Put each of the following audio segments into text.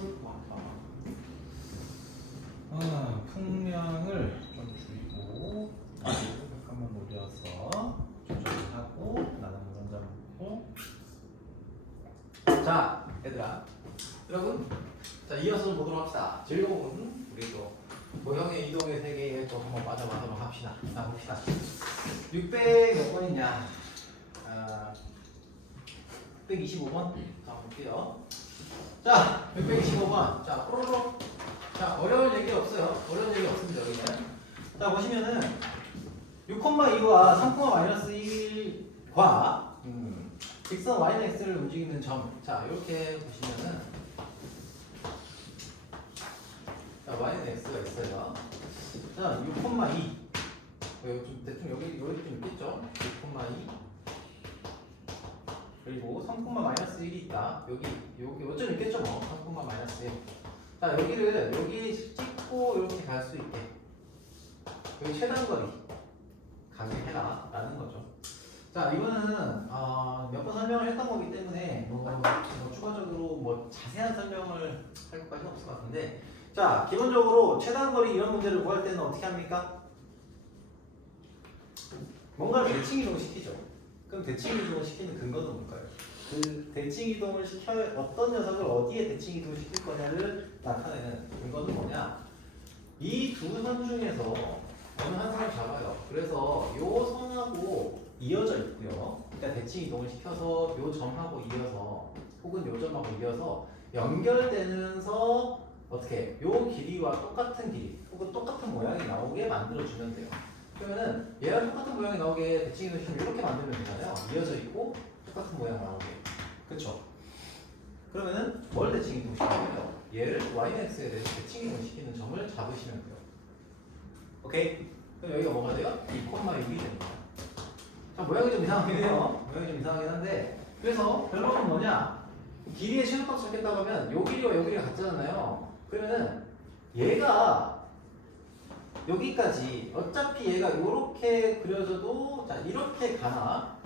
추울 것 같아. 풍량을 좀 줄이고 잠깐만 올려서 조절하고 나눠물 한 잔 먹고. 자, 얘들아, 여러분, 자 이어서 보도록 합시다. 즐거운 우리 또 모형의 이동의 세계에 또 한번 빠져보도록 합시다. 자, 봅시다. 600 몇 번이냐? 625번. 자, 볼게요. 자, 625번. 자, 뽀로로. 자, 어려울 얘기 없어요. 어려운 얘기 없습니다, 여기는. 자, 보시면은 6,2와 3,-1과 직선 y는 x를 움직이는 점. 자, 이렇게 보시면은 자, y는 x가 있어요. 자, 6,2. 좀 대충 여기 좀 있겠죠? 6,2. 그리고 3,-1이 있다. 여기 어쩜 있겠죠, 뭐. 3,-1. 자, 여기를 여기 찍고 이렇게 갈 수 있게. 여기 최단거리 가게 해라 라는 거죠. 자, 이거는 몇 번 설명을 했던 거기 때문에 뭐 추가적으로 뭐 자세한 설명을 할 것까지는 없을 것 같은데, 자, 기본적으로 최단거리 이런 문제를 구할 때는 어떻게 합니까? 뭔가를 대칭 이동시키죠. 그럼 대칭 이동을 시키는 근거는 뭘까요? 그 대칭 이동을 시켜야 어떤 녀석을 어디에 대칭 이동을 시킬 거냐를 나타내는 근거는 뭐냐? 이 두 선 중에서 어느 한 선을 잡아요. 그래서 요 선하고 이어져 있고요. 그러니까 대칭 이동을 시켜서 요 점하고 이어서 혹은 요 점하고 이어서 연결되면서 어떻게 요 길이와 똑같은 길이 혹은 똑같은 모양이 나오게 만들어주면 돼요. 그러면은 얘랑 똑같은 모양이 나오게 대칭 이동을 시키면 이렇게 만들면 되잖아요. 이어져 있고 똑같은 모양 나오게. 그쵸? 그러면은 뭘 대칭 이동시키냐면 얘를 y는 x에 대해서 대칭 이동시키는 점을 잡으시면 돼요. 오케이? 그럼 여기가 뭐가 돼요? 2,6이 됩니다. 자, 모양이 좀 이상하긴 해요. 모양이 좀 이상하긴 한데, 그래서 결론은 뭐냐? 길이의 최소값 찾겠다고 하면 요 길이와 요 길이가 같잖아요. 그러면은 얘가 여기까지 어차피 얘가 이렇게 그려져도, 자, 이렇게 가나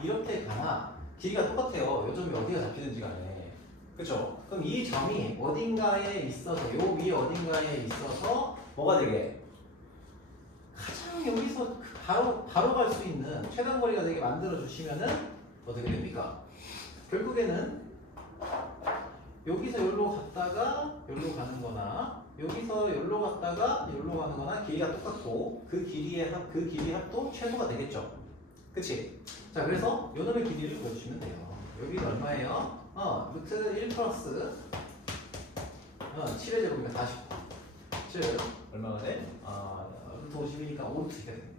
길이가 똑같아요. 요 점이 어디가 잡히는지 간에. 그쵸? 그럼 이 점이 어딘가에 있어서, 요 위에 어딘가에 있어서 뭐가 되게? 가장 여기서 바로 갈 수 있는 최단거리가 되게 만들어 주시면은 어떻게 됩니까? 결국에는 여기서 여기로 갔다가 여기로 가는 거나 여기서 여기로 갔다가 여기로 가는 거나 길이가 똑같고 그 길이 합도 최소가 되겠죠. 그치? 자, 그래서 요놈의 길이를 구해주시면 돼요. 여기는 얼마예요? 루트 1 플러스 7의 제곱이니까 40. 7 얼마가 돼? 루트 50이니까 5루트가 되네요.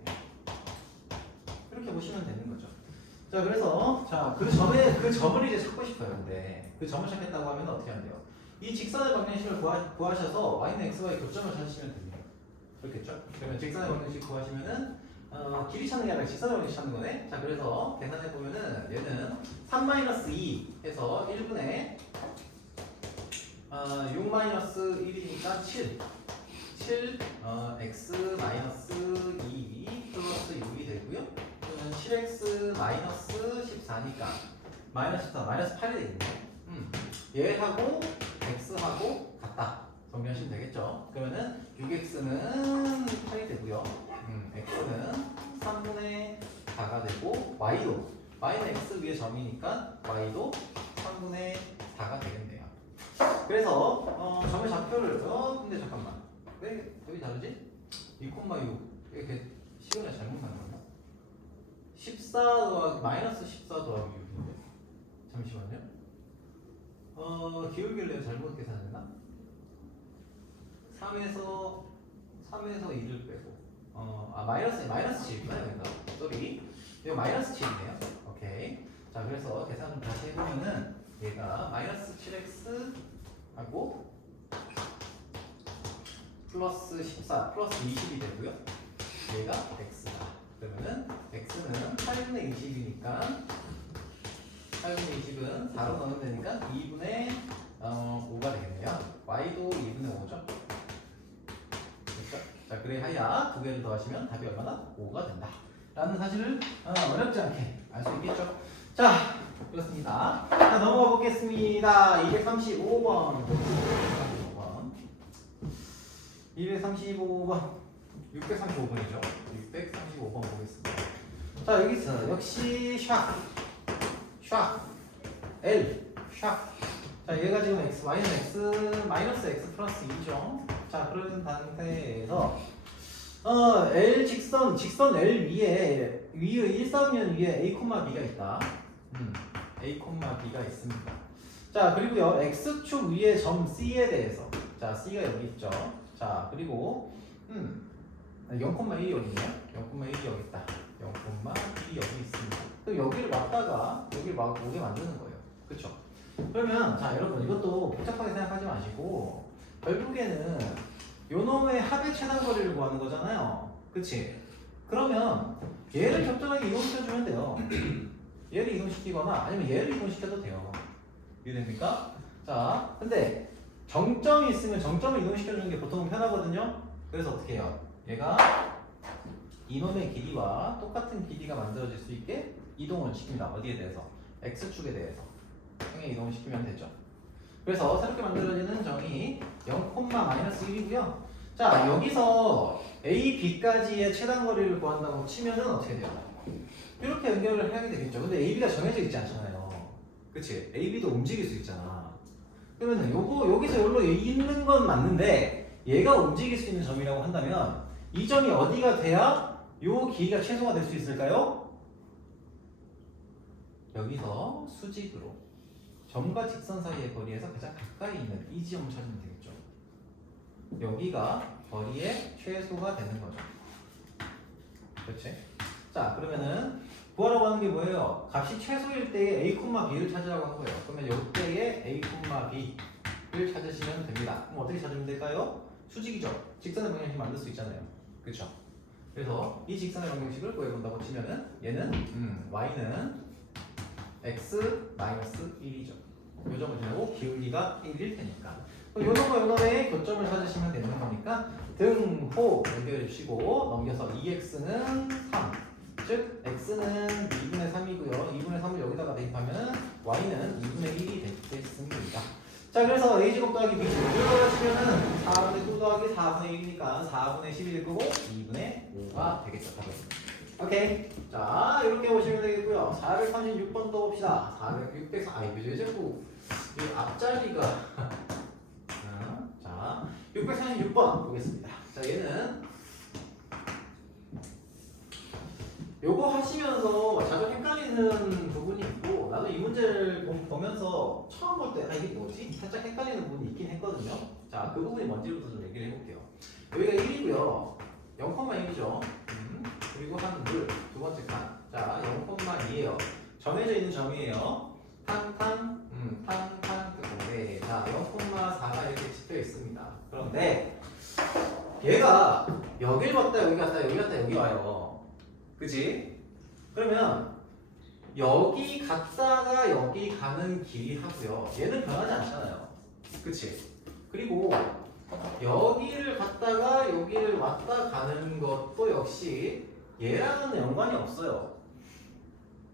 이렇게 보시면 되는 거죠. 자, 그래서 자, 그 점을 이제 찾고 싶어요. 근데 그 점을 찾겠다고 하면 어떻게 하면 돼요? 이 직선의 방정식을 구하셔서 y는 x와의 교점을 찾으시면 됩니다. 그렇겠죠? 그러면 직선의 방정식 구하시면은 길이 찾는 게 아니라 직선의 방정식 찾는 거네. 자, 그래서 계산해 보면은 얘는 3-2 해서 1분의 6-1이니까 7 x 마이너스 2 플러스 6이 되고요. 그러면 7x 마이너스 14니까 마이너스 14 마이너스 8이 되겠네요. 얘하고 x하고 같다 정리하시면 되겠죠. 그러면은 6x는 8이 되고요. x는 3분의 4가 되고 y는 x 위에 점이니까 y도 3분의 4가 되겠네요. 그래서 점의 좌표를 근데 잠깐만, 왜 여기 다르지? 2,6 이렇게 시간을 잘못 나는 건가? 14 더하기 마이너스 14 더하기 6인데 잠시만요. 기울기를 내가 잘못 계산했나? 3에서 2를 빼고 마이너스 7이구나. 여기가 쏘리, 이거 마이너스 7이네요. 오케이. 자, 그래서 계산 좀 다시 해보면은 얘가 마이너스 7x 하고 플러스 14 플러스 20이 되고요. 얘가 x다. 그러면은 x는 8분의 20이니까 8분의 20은 4로 넣으면 되니까 2분의 5가 되겠네요. y도 2분의 5죠. 됐죠? 자, 그래 하야 두 개를 더하시면 답이 얼마나? 5가 된다 라는 사실을 어렵지 않게 알 수 있겠죠. 자, 그렇습니다. 자, 넘어가 보겠습니다. 235번 235번 635번이죠. 635번 보겠습니다. 자 여기서 역시 샥 L 샥. 자 얘가 지금 x y는 x 마이너스 x 플러스 2죠. 자 그런 상태에서 L 직선 L 위에 1사면 위에 a, b가 있다. a, b가 있습니다. 자 그리고요 x축 위에 점 C에 대해서 자 C가 여기 있죠. 자 그리고 0,1이 여기 있네요. 0,1이 여기 있다. 0,1이 여기 있습니다. 그럼 여기를 맞다가 여기를 막 오게 만드는 거예요. 그쵸? 그러면 자 여러분 이것도 복잡하게 생각하지 마시고 결국에는 요놈의 합의 최단거리를 구하는 거잖아요. 그치? 그러면 얘를 적절하게 이동시켜주면 돼요. 얘를 이동시키거나 아니면 얘를 이동시켜도 돼요. 이해됩니까? 자 근데 정점이 있으면 정점을 이동시켜주는 게 보통은 편하거든요. 그래서 어떻게 해요? 얘가 이놈의 길이와 똑같은 길이가 만들어질 수 있게 이동을 시킵니다. 어디에 대해서? x축에 대해서 평행 이동을 시키면 되죠. 그래서 새롭게 만들어지는 점이 0,-1이고요. 자 여기서 a, b까지의 최단거리를 구한다고 치면은 어떻게 돼요? 이렇게 연결을 해야 되겠죠. 근데 a, b가 정해져 있지 않잖아요. 그치? a, b도 움직일 수 있잖아. 그러면 여기서 여기로 있는 건 맞는데 얘가 움직일 수 있는 점이라고 한다면 이 점이 어디가 돼야 요 길이가 최소화 될 수 있을까요? 여기서 수직으로 점과 직선 사이의 거리에서 가장 가까이 있는 이 지점을 찾으면 되겠죠. 여기가 거리의 최소가 되는 거죠. 그렇지? 자 그러면은 구하라고 하는 게 뭐예요? 값이 최소일 때의 a, b를 찾으라고 한 거예요. 그러면 이때의 a, b를 찾으시면 됩니다. 그럼 어떻게 찾으면 될까요? 수직이죠. 직선의 방정식 만들 수 있잖아요. 그렇죠? 그래서 이 직선의 방정식을 구해본다고 치면은 얘는 y는 x-1이죠. 요 점을 지나고 기울기가 1일 테니까. 그럼 요놈과 요놈의 교점을 찾으시면 되는 거니까 등호 연결해 주시고 넘겨서 2x는 3. 즉 x는 2분의 3이고요. 2분의 3을 여기다가 대입하면 y는 2분의 1이 되겠습니다. 자 그래서 a제곱 더하기 b제곱 이거 하시면은 4분의 9 더하기 4분의 1이니까 4분의 10이 될 거고 2분의 5가 되겠죠. 답은. 오케이. 자 이렇게 보시면 되겠고요. 436번도 봅시다. 604 왜 자꾸 이 앞자리가 자 646번 보겠습니다. 자 얘는 요거 하시면서 자주 헷갈리는 부분이 있고 나도 이 문제를 보면서 처음 볼 때 이게 뭐지? 살짝 헷갈리는 부분이 있긴 했거든요. 자 그 부분이 뭔지부터 좀 얘기를 해볼게요. 여기가 1이고요 0,1이죠. 그리고 한 물 두 번째 칸. 자 0,2예요. 정해져 있는 점이에요. 탕탕 네. 자 0,4가 이렇게 찍혀 있습니다. 그런데 얘가 여길 봤다 여기 갔다 여기 갔다 여기 와요. 그치? 그러면 여기 갔다가 여기 가는 길이 하고요. 얘는 변하지 않잖아요. 그치? 그리고 여기를 갔다가 여기를 왔다 가는 것도 역시 얘랑은 연관이 없어요.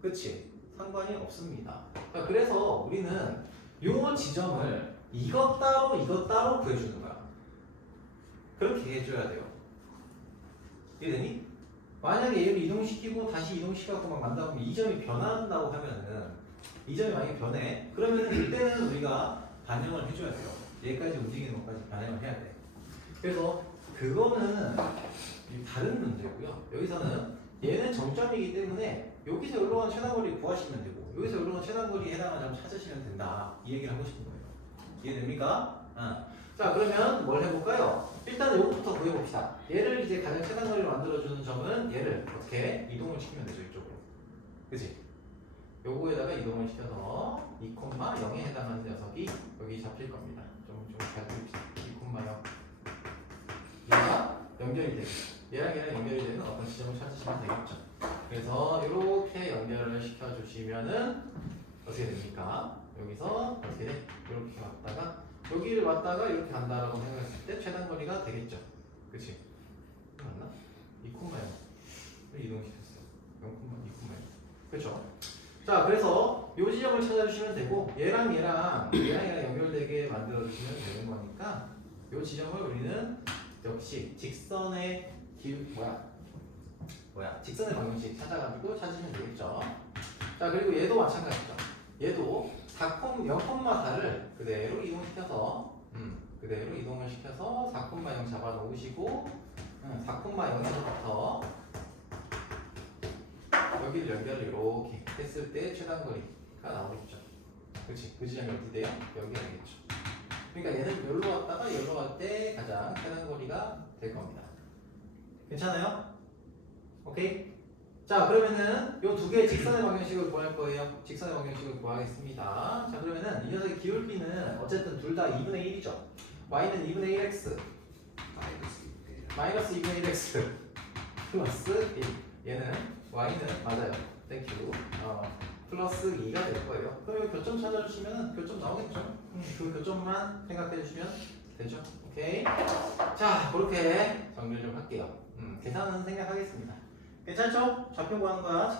그치? 상관이 없습니다. 그래서 우리는 요 지점을 이것 따로 구해주는 거야. 그렇게 해줘야 돼요. 이해되니? 만약에 얘를 이동시키고 다시 이동시켜서 막 만다 보면 이 점이 변한다고 하면은 이 점이 만약에 변해 그러면 그때는 우리가 반영을 해줘야 돼요. 얘까지 움직이는 것까지 반영을 해야 돼. 그래서 그거는 다른 문제고요. 여기서는 얘는 정점이기 때문에 여기서 여기로 가는 최단거리 구하시면 되고 여기서 여기로 가는 최단거리에 해당하는 점 찾으시면 된다. 이 얘기를 하고 싶은 거예요. 이해됩니까? 자 그러면 뭘 해볼까요? 일단 이것부터 구해봅시다. 얘를 이제 가장 최단거리로 만들어주는 점은 얘를 어떻게 이동을 시키면 되죠. 이쪽으로. 그치? 요거에다가 이동을 시켜서 2,0에 해당하는 녀석이 여기 잡힐 겁니다. 좀 잘 그립시다. 2,0 얘가 연결이 되겠죠. 얘랑 연결이 되는 어떤 지점을 찾으시면 되겠죠. 그래서 이렇게 연결을 시켜주시면은 어떻게 됩니까? 여기서 어떻게 돼? 이렇게 왔다가 여기를 왔다가 이렇게 간다라고 생각했을 때 최단거리가 되겠죠. 그치? 맞나? 2,0를 이동시켰어. 0,2,0. 그쵸? 자, 그래서 이 지점을 찾아주시면 되고 얘랑 연결되게 만들어주시면 되는 거니까 이 지점을 우리는 역시 직선의 직선의 방정식 찾아가지고 찾으시면 되겠죠. 자, 그리고 얘도 마찬가지죠. 얘도 0,4를 그대로 이동시켜서 그대로 이동을 시켜서 4,0 잡아 놓으시고 4,0에서부터 여기를 연결을 이렇게 했을 때 최단거리가 나오겠죠. 그렇지? 그 지점이 어디 돼요? 여기 되겠죠. 그러니까 얘는 여기로 왔다가 여기로 갈 때 가장 최단거리가 될 겁니다. 괜찮아요? 오케이? 자, 그러면은 요 두 개의 직선의 방정식을 구할 거예요. 직선의 방정식을 구하겠습니다. 자, 그러면은 이 녀석의 기울기는 어쨌든 둘 다 2분의 1이죠. y는 2분의 1x 마이너스 2분의 1x 플러스 1. 얘는 y는 맞아요. 땡큐. 플러스 2가 될 거예요. 그럼 이 교점 찾아주시면 교점 나오겠죠? 그 교점만 생각해 주시면 되죠. 오케이. 자, 그렇게 정리를 좀 할게요. 계산은 생략하겠습니다. 괜찮죠? 좌표 구하는 거야.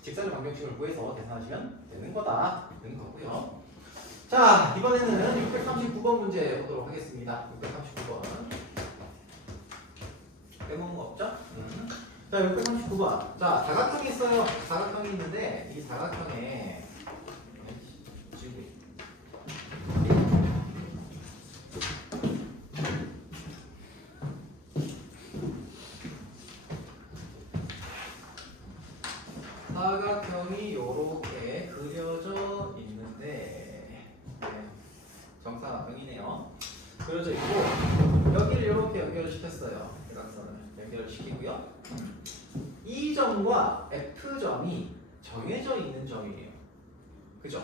직선의 방정식을 구해서 계산하시면 되는 거다. 되는 거고요. 자, 이번에는 639번 문제 보도록 하겠습니다. 639번. 빼먹은 거 없죠? 자, 639번. 자, 사각형이 있어요. 사각형이 있는데 이 사각형에 사각형이 요렇게 그려져 있는데 정사각형이네요. 그려져 있고 여기를 이렇게 연결을 시켰어요. 대각선을 연결을 시키고요. 이 점과 F점이 정해져 있는 점이에요. 그죠?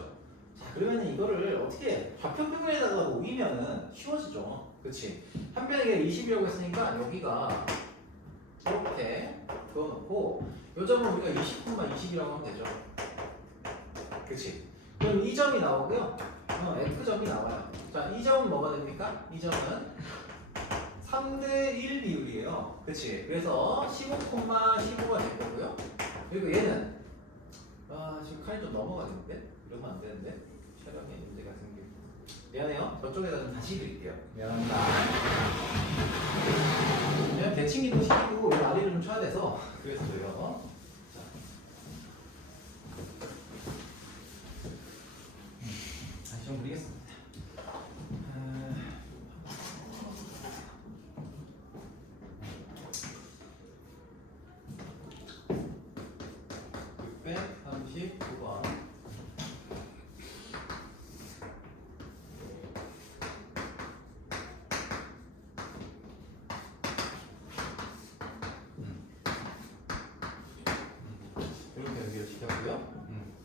자, 그러면 이거를 어떻게 좌표평면에다가 옮기면은 쉬워지죠. 그치? 한 변에 20이라고 했으니까 여기가 이렇게 그어놓고 요 점은 우리가 20,20이라고 하면 되죠. 그치? 그럼 이 점이 나오고요. F점이 나와요. 자, 이 점은 뭐가 됩니까? 이 점은 3대1 비율이에요. 그치? 그래서 15,15가 될 거고요. 그리고 얘는 지금 칼이 좀 넘어가는데? 이러면 안 되는데? 촬영에 문제가 생기고. 미안해요. 저쪽에다 좀 다시 그릴게요. 미안합니다. 그냥 대칭이도 시키고 아래를 좀 쳐야 돼서 그랬어요. 자. 다시 좀 그리겠습니다. 639번. 이렇게 연결을 시켰고요.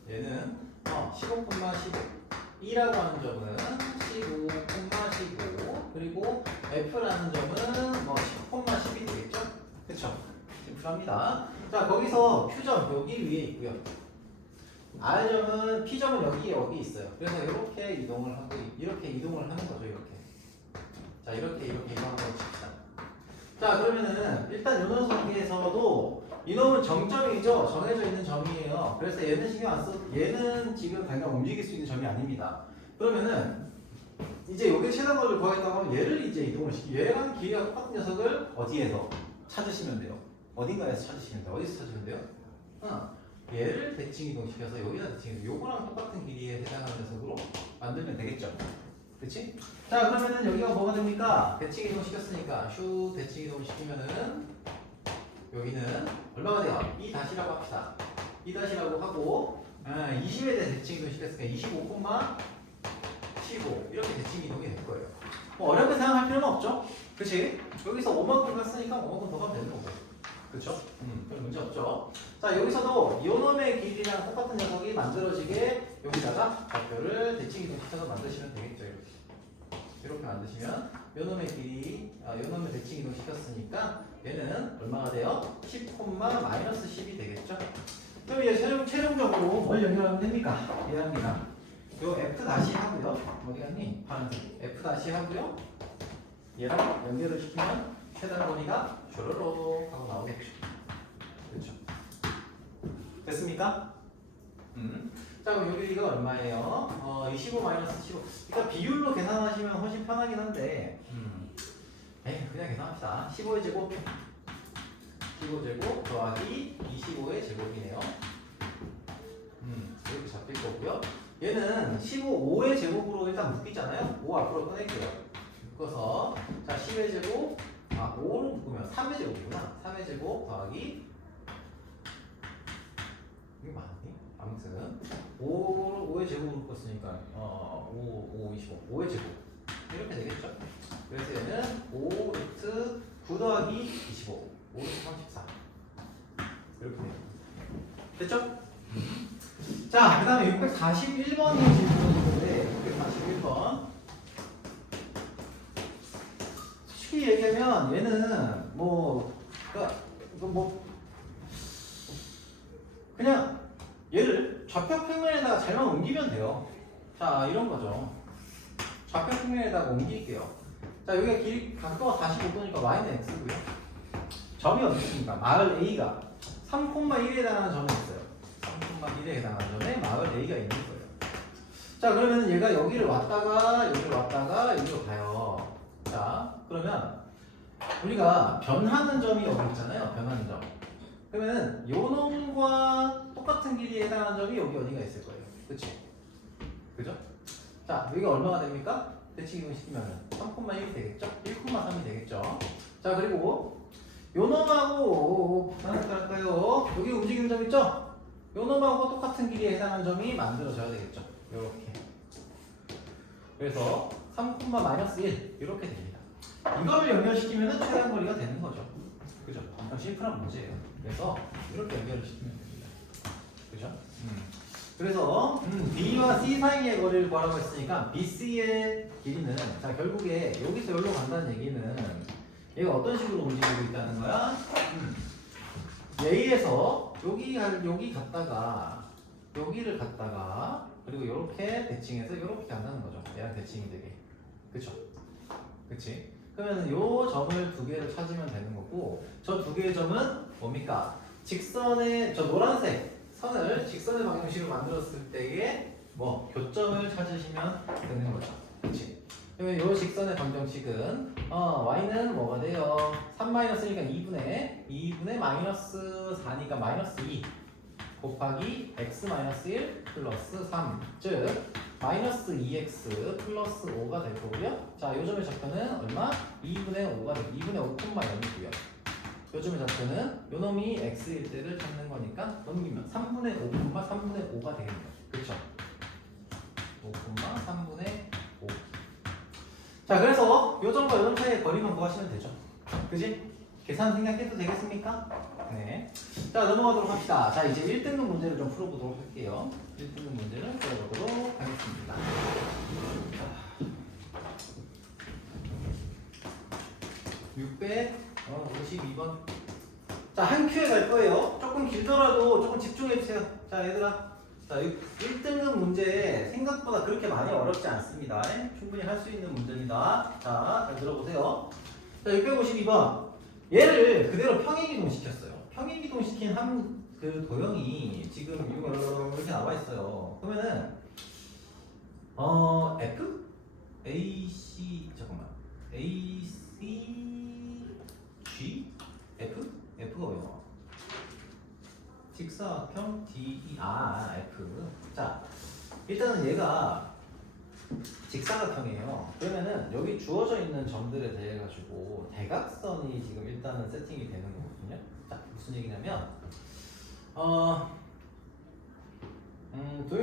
얘는 15,15 2라고 하는 점은 15,15 그리고 F라는 점은 10,12 되겠죠? 그쵸? 심플합니다. 자, 거기서 Q점 여기 위에 있고요. R점은 P점은 여기 있어요. 그래서 이렇게 이동을 하고 이렇게 이동을 하는 거죠. 이렇게. 자, 이렇게 이동하는 거 칩시다. 자, 그러면은 일단 요 녀석에서도 이놈은 정점이죠. 정해져 있는 점이에요. 그래서 얘는 신경 안 써도 얘는 지금 당장 움직일 수 있는 점이 아닙니다. 그러면은 이제 여기 최단거리를 구하겠다고 하면 얘를 이제 이동을 시키고 얘랑 길이가 똑같은 녀석을 어디에서 찾으시면 돼요. 어딘가에서 찾으시면 돼요. 어디서 찾으면 돼요? 얘를 대칭 이동시켜서 여기다 대칭 이동. 요거랑 똑같은 길이에 해당하는 녀석으로 만들면 되겠죠. 그치? 자, 그러면은 여기가 뭐가 됩니까? 대칭 이동 시켰으니까 슈 대칭 이동 시키면은 여기는 얼마가 돼요? 2 다시라고 합시다. 2 다시라고 하고 20에 대해 대칭 이동 시켰으니까 25,15 이렇게 대칭 이동이 될 거예요. 뭐 어렵게 생각할 필요는 없죠? 그치? 여기서 5만큼 갔으니까 5만큼 더 가면 되는 거고. 그쵸? 그럼 문제 없죠? 자, 여기서도 요놈의 길이랑 똑같은 녀석이 만들어지게 여기다가 좌표를 대칭 이동 시켜서 만드시면 되겠죠. 이렇게 만드시면 요놈의 길이, 요놈의 대칭 이동 시켰으니까 얘는 얼마가 돼요? 10,-10이 되겠죠? 그럼 이제 최종적으로 뭘 연결하면 됩니까? 얘합니다. 요 F 다시 하고요. 어디 갔니? 파란색. F 다시 하고요. 얘랑 연결을 시키면 최단거리가 슈르륵 하고 나오겠죠. 그렇죠? 됐습니까? 자, 그럼 요 길이가 얼마예요? 25-15. 그러니까 비율로 계산하시면 훨씬 편하긴 한데 그냥 계산합시다. 15의 제곱 15제곱 더하기 25의 제곱이네요. 이렇게 잡힐 거고요. 얘는 5의 제곱으로 일단 묶이잖아요. 5 앞으로 꺼낼게요. 묶어서 자 10의 제곱 5로 묶으면 3의 제곱이구나. 3의 제곱 더하기 이게 맞니? 아무튼 5의 제곱으로 묶었으니까 25 5의 제곱 이렇게 되겠죠. 그래서 얘는 5 루트 9 더하기 25 5 루트 34 이렇게 돼요. 됐죠? 자, 그 다음에 641번이 질문인데 641번 솔직히 얘기하면 얘는 그냥 얘를 좌표 평면에다가 잘만 옮기면 돼요. 자, 이런 거죠. 좌표 평면에다가 옮길게요. 자, 여기가 각도가 45도니까 y는 x고요. 점이 어디 있습니까? 마을 A가 3,1에 해당하는 점이 있어요. 3,1에 해당하는 점에 마을 A가 있는 거예요. 자, 그러면 얘가 여기를 왔다가 여기로 가요. 자, 그러면 우리가 변하는 점이 여기 있잖아요. 변하는 점. 그러면은 요 놈과 똑같은 길이에 해당하는 점이 여기 어디가 있을 거예요. 그치? 그죠? 자, 여기가 얼마가 됩니까? 대칭이동 시키면 3,1이 되겠죠? 1,3이 되겠죠? 자, 그리고 요 놈하고 할까요? 여기 움직이는 점 있죠? 요 놈하고 똑같은 길이에 해당하는 점이 만들어져야 되겠죠? 요렇게. 그래서 3,-1 이렇게 됩니다. 이거를 연결시키면 최단 거리가 되는 거죠. 그죠? 엄청 심플한 문제예요. 그래서 이렇게 연결을 시키면 됩니다. 그죠? 그래서 B와 C 사이의 거리를 구하라고 했으니까 BC의 길이는 자 결국에 여기서 여기로 간다는 얘기는 얘가 어떤 식으로 움직이고 있다는 거야? A에서 여기 갔다가 여기를 갔다가 그리고 이렇게 대칭해서 이렇게 간다는 거죠. 얘랑 대칭이 되게. 그쵸? 그치? 그러면 요 점을 두 개를 찾으면 되는 거고 저 두 개의 점은 뭡니까? 직선의 저 노란색 선을 직선의 방정식으로 만들었을 때의 교점을 찾으시면 되는 거죠. 그치? 그러면 요 직선의 방정식은 y는 뭐가 돼요? 3-1이니까 2분의 마이너스 4니까 마이너스 2 곱하기 x-1 플러스 3 즉 마이너스 2x 플러스 5가 될 거고요. 자, 요 점의 좌표는 얼마? 2분의 5가 되고 2분의 5,0이고요. 요 점의 좌표는 요 놈이 x일 때를 찾는 거니까 넘기면 3분의 5,3분의 5가 되겠네요. 그쵸? 5,3분의 5. 자, 그래서 요 점과 요 점 사이의 거리만 구하시면 되죠. 그지? 계산 생략해도 되겠습니까? 네. 자, 넘어가도록 합시다. 자, 이제 1등급 문제를 좀 풀어보도록 할게요. 1등급 문제를 풀어보도록 하겠습니다. 652번. 자, 한 큐에 갈 거예요. 조금 길더라도 조금 집중해주세요. 자, 얘들아. 자, 1등급 문제 생각보다 그렇게 많이 어렵지 않습니다. 충분히 할 수 있는 문제입니다. 자, 잘 들어보세요. 자, 652번. 얘를 그대로 평행이동 시켰어요. 평행이동 시킨 그 도형이 지금 이렇게 나와 있어요. 그러면은 F? AC 잠깐만 AC G? F? F가 왜 나와? 직사각형 DE F. 자, 일단은 얘가 직사각형이에요. 그러면은 여기 주어져 있는 점들에 대해 가지고 대각선이 지금 일단은 세팅이 되는 거거든요. 자, 무슨 얘기냐면 도형이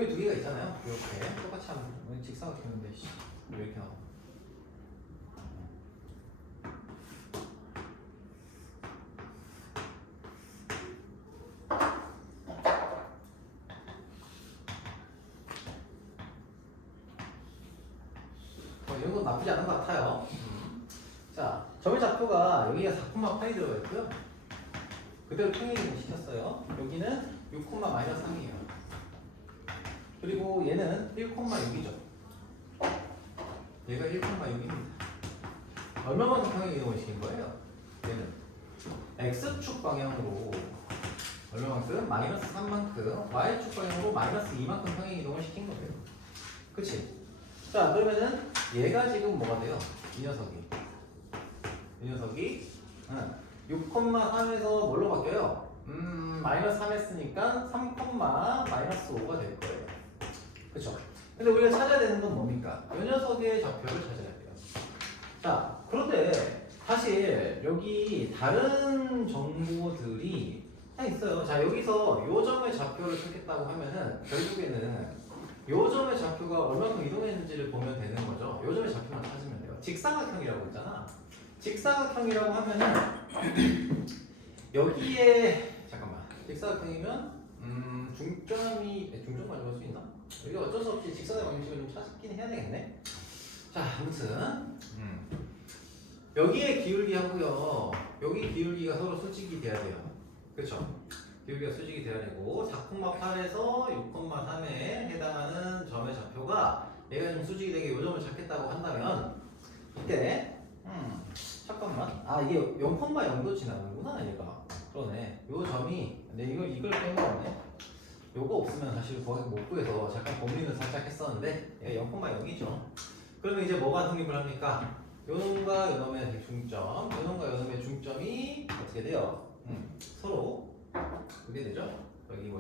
두 개가 있잖아요. 이렇게 똑같이 하면 직사각형인데 왜 이렇게 나와? 이런 건 나쁘지 않은 것 같아요. 자, 점의 좌표가 여기가 4,8이 들어가 있고요. 그대로 평행이동 시켰어요. 여기는 6,-3이에요. 그리고 얘는 1,6이죠. 얘가 1,6입니다. 얼마만큼 평행이동을 시킨 거예요? 얘는 x축 방향으로 얼마만큼? 마이너스 3만큼 y축 방향으로 마이너스 2만큼 평행이동을 시킨 거예요. 그치? 자, 그러면은 얘가 지금 뭐가 돼요? 이 녀석이 이 녀석이 6,3에서 뭘로 바뀌어요? 마이너스 3 했으니까 3, 마이너스 5가 될 거예요. 그쵸? 근데 우리가 찾아야 되는 건 뭡니까? 이 녀석의 좌표를 찾아야 돼요. 자, 그런데 사실 여기 다른 정보들이 다 있어요. 자, 여기서 요 점의 좌표를 찾겠다고 하면은 결국에는 요 점의 좌표가 얼마큼 이동했는지를 보면 되는 거죠. 요 점의 좌표만 찾으면 돼요. 직사각형이라고 했잖아. 직사각형이라고 하면은 여기에 잠깐만 직사각형이면 중점 가져갈 수 있나? 여기가 어쩔 수 없이 직선의 방식을 좀 찾긴 해야 되겠네. 자, 아무튼 여기에 기울기하고요. 여기 기울기가 서로 수직이 돼야 돼요. 그렇죠? 기울기가 수직이 돼야 되고 4,8에서 6,3에 해당하는 점의 좌표가 얘가 좀 수직이 되게 요 점을 찾겠다고 한다면 이때 잠깐만 이게 0,0도 지나는구나 얘가. 그러네. 요 점이 이걸 빼먹었네. 요거 없으면 사실 거기서 못 구해서 잠깐 고민을 살짝 했었는데 얘가 0,0이죠. 그러면 이제 뭐가 성립을 합니까? 요놈과 요놈의 중점, 요놈과 요놈의 중점이 어떻게 돼요? 서로 그게 되죠? 여기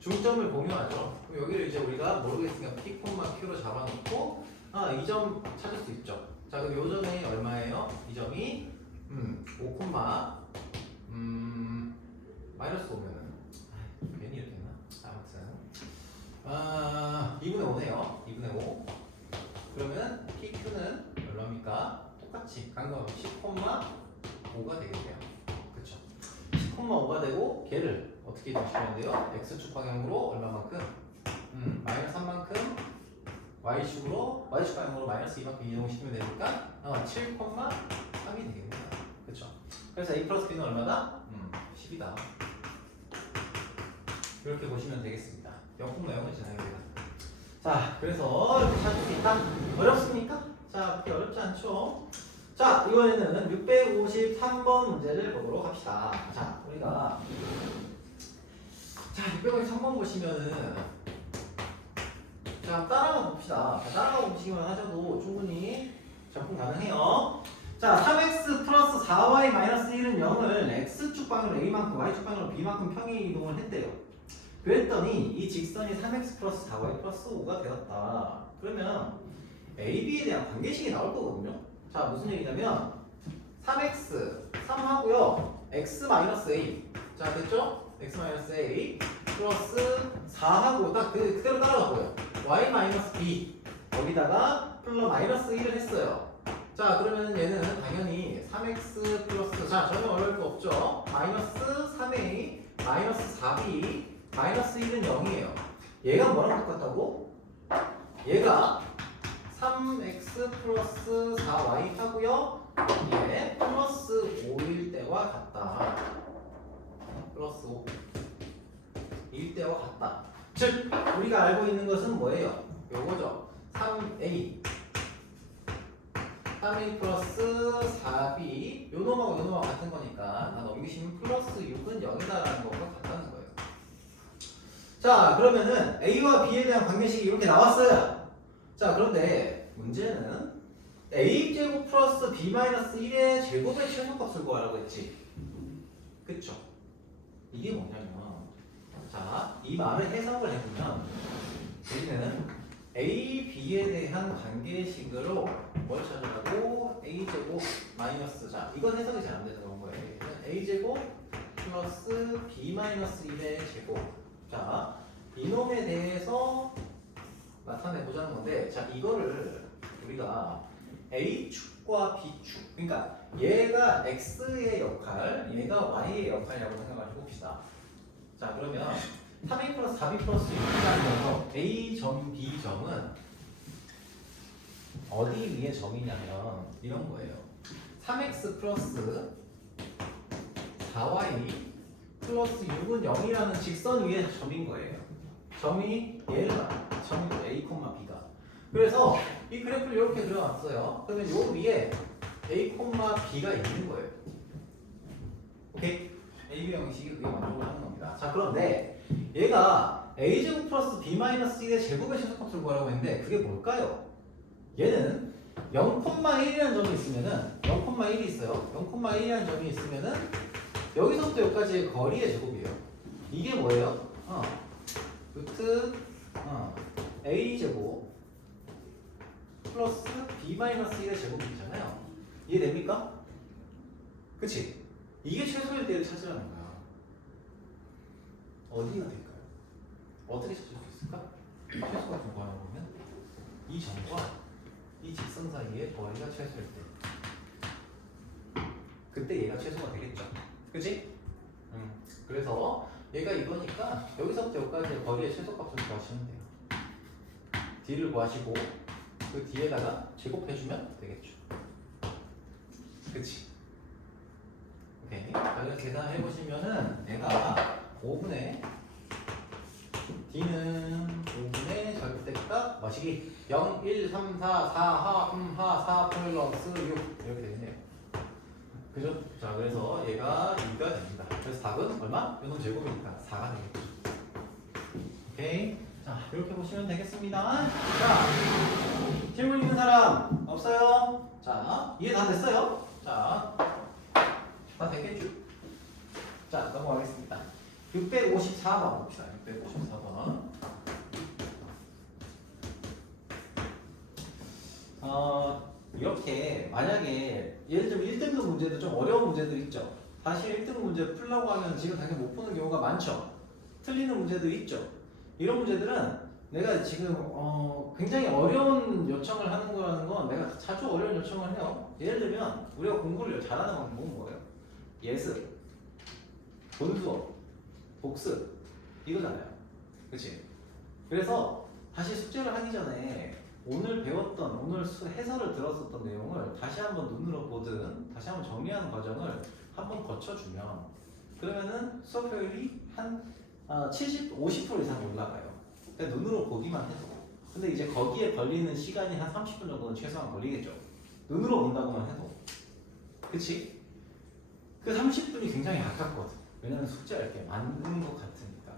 중점을 공유하죠. 그럼 여기를 이제 우리가 모르겠으니까 P, Q로 잡아놓고 이 점 찾을 수 있죠. 자, 그럼 요 점이 얼마예요? 이 점이 5, 마이너스 5면은 괜히 이렇게 했나? 아무튼 2분의 5네요. 2분의 5. 그러면 PQ는 얼마입니까? 똑같이 간거 10,5가 되겠네요. 그쵸? 10,5가 되고 걔를 어떻게 이동시키면 돼요? X축 방향으로 얼마만큼? 마이너스 3만큼 Y축 방향으로 마이너스 2만큼 이동시키면 되니까 7,3이 되겠네요. 그쵸? 그래서 A 플러스 B는 얼마다? 10이다. 이렇게 보시면 되겠습니다. 0,0은 지나게 돼요. 자, 그래서 이렇게 찾을 수 있다? 어렵습니까? 자, 그렇게 어렵지 않죠? 자, 이번에는 653번 문제를 보도록 합시다. 자, 우리가 653번 보시면은 자, 따라가 봅시다. 따라가 보시기만 하셔도 충분히 접근 가능해요. 자, 3x 플러스 4y 마이너스 1은 0을 x축 방향으로 a만큼 y축 방향으로 b만큼 평행 이동을 했대요. 그랬더니 이 직선이 3x 플러스 4y 플러스 5가 되었다. 그러면 a, b에 대한 관계식이 나올 거거든요. 자, 무슨 얘기냐면 3x 3하고요 x 마이너스 a. 자, 됐죠? x 마이너스 a 플러스 4하고 딱 그대로 따라가고요. y 마이너스 b 여기다가 플러스 마이너스 1을 했어요. 자, 그러면 얘는 당연히 3x 플러스 전혀 어려울 거 없죠. 마이너스 3a 마이너스 4b 마이너스 1은 0이에요. 얘가 뭐랑 똑같다고? 얘가 3x 플러스 4y 하고요. 얘 플러스 5일 때와 같다. 플러스 5일 때와 같다. 즉 우리가 알고 있는 것은 뭐예요? 요거죠. 3a 플러스 4b 요놈하고 요놈하고 같은 거니까 다 넘기시면 플러스 6은 0이다라는 거가 같다는 거예요. 자, 그러면은 a와 b에 대한 관계식이 이렇게 나왔어요. 자, 그런데 문제는 a제곱 플러스 b 마이너스 1의 제곱의 최소값을 구하라고 했지. 그쵸? 이게 뭐냐면 자, 이 말을 해석을 해보면 우리는 a, b에 대한 관계식으로 뭘 찾으라고? a제곱 마이너스 자, 이건 해석이 잘 안 돼서 그런 거예요. a제곱 플러스 b 마이너스 1의 제곱. 자, 이놈에 대해서 나타내보자는 건데, 자, 이거를 우리가 A축과 B축, 그러니까 얘가 X의 역할, 얘가 Y의 역할이라고 생각을 해봅시다. 자, 그러면 3A 플러스 4B 플러스 6이라는 A점, B점은 어디 위의 점이냐면 이런 거예요. 3X 플러스 4Y 플러스 6은 0이라는 직선 위의 점인 거예요. 점이 얘가 점이 A, B가. 그래서 이 그래프를 이렇게 그려놨어요. 그러면 요 위에 A, B가 있는 거예요. 오케이? A, B 형식이 그게 만족을 하는 겁니다. 자, 그런데 얘가 A제곱 플러스 B 마이너스 1의 제곱의 최소값을 구하라고 했는데 그게 뭘까요? 얘는 0,1이라는 점이 있으면은 0,1이 있어요. 0,1이라는 점이 있으면은 여기서부터 여기까지의 거리의 제곱이에요. 이게 뭐예요? 루트 a 제곱 플러스 b-1의 제곱이잖아요. 이해됩니까? 그치? 이게 최소의 대를 찾으라는 거야. 어디가 될까요? 어떻게 찾을 수 있을까? 최소가 좀 구하는 보면 이 점과 이 직선 사이의 거리가 최소일 때 그때 얘가 최소가 되겠죠. 그치? 그래서 얘가 이거니까 여기서부터 여기까지의 거리의 최소값을 구하시면 돼요. d를 구하시고 그 뒤에다가 제곱해주면 되겠죠. 그치? 오케이. 자, 그래서 계산해보시면은 얘가 5분의 d는 5분의 절대값 마시기 0, 1, 3, 4, 4, 하, 3하, 4 플러스 6 이렇게 되겠네요. 그죠? 자, 그래서 얘가 2가 됩니다. 그래서 답은 얼마? 요놈 제곱이니까 4가 되겠죠. 오케이. 자, 이렇게 보시면 되겠습니다. 자, 질문 있는 사람 없어요? 자, 이해 다 됐어요? 자, 다 됐겠죠? 자, 넘어가겠습니다. 654번 봅시다. 654번. 이렇게 만약에 예를 들면 1등급 문제도 좀 어려운 문제들 있죠. 사실 1등급 문제 풀려고 하면 지금 당연히 못 푸는 경우가 많죠. 틀리는 문제들이 있죠. 이런 문제들은 내가 지금 굉장히 어려운 요청을 하는 거라는 건 내가 자주 어려운 요청을 해요. 예를 들면 우리가 공부를 잘하는 방법은 뭐예요? 예습, 본수업, 복습 이거잖아요. 그치? 그래서 다시 숙제를 하기 전에 오늘 배웠던, 오늘 해설을 들었었던 내용을 다시 한번 눈으로 보든 다시 한번 정리하는 과정을 한번 거쳐주면 그러면은 수업 효율이 한 70, 50% 이상 올라가요. 그러니까 눈으로 보기만 해도. 근데 이제 거기에 걸리는 시간이 한 30분 정도는 최소한 걸리겠죠. 눈으로 본다고만 해도. 그치? 그 30분이 굉장히 아깝거든. 왜냐면 숙제가 이렇게 만드는 것 같으니까.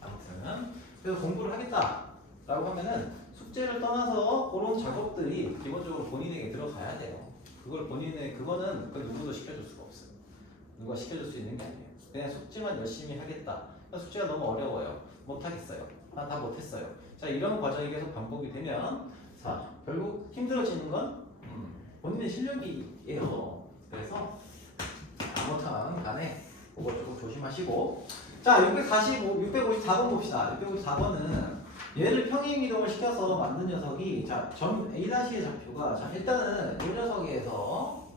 아무튼 그래서 공부를 하겠다라고 하면은 숙제를 떠나서 그런 작업들이 기본적으로 본인에게 들어가야 돼요. 그거는 그 누구도 시켜줄 수가 없어요. 누가 시켜줄 수 있는 게 아니에요. 그냥 숙제만 열심히 하겠다. 숙제가 너무 어려워요. 못하겠어요. 다 못했어요. 자, 이런 과정이 계속 반복이 되면 자, 결국 힘들어지는 건 본인의 실력이에요. 그래서 아무튼 간에 그거 조금 조심하시고 자, 654번 봅시다. 654번은 얘를 평행이동을 시켜서 만든 녀석이 자, 점 A-의 좌표가 자, 일단은 이 녀석에서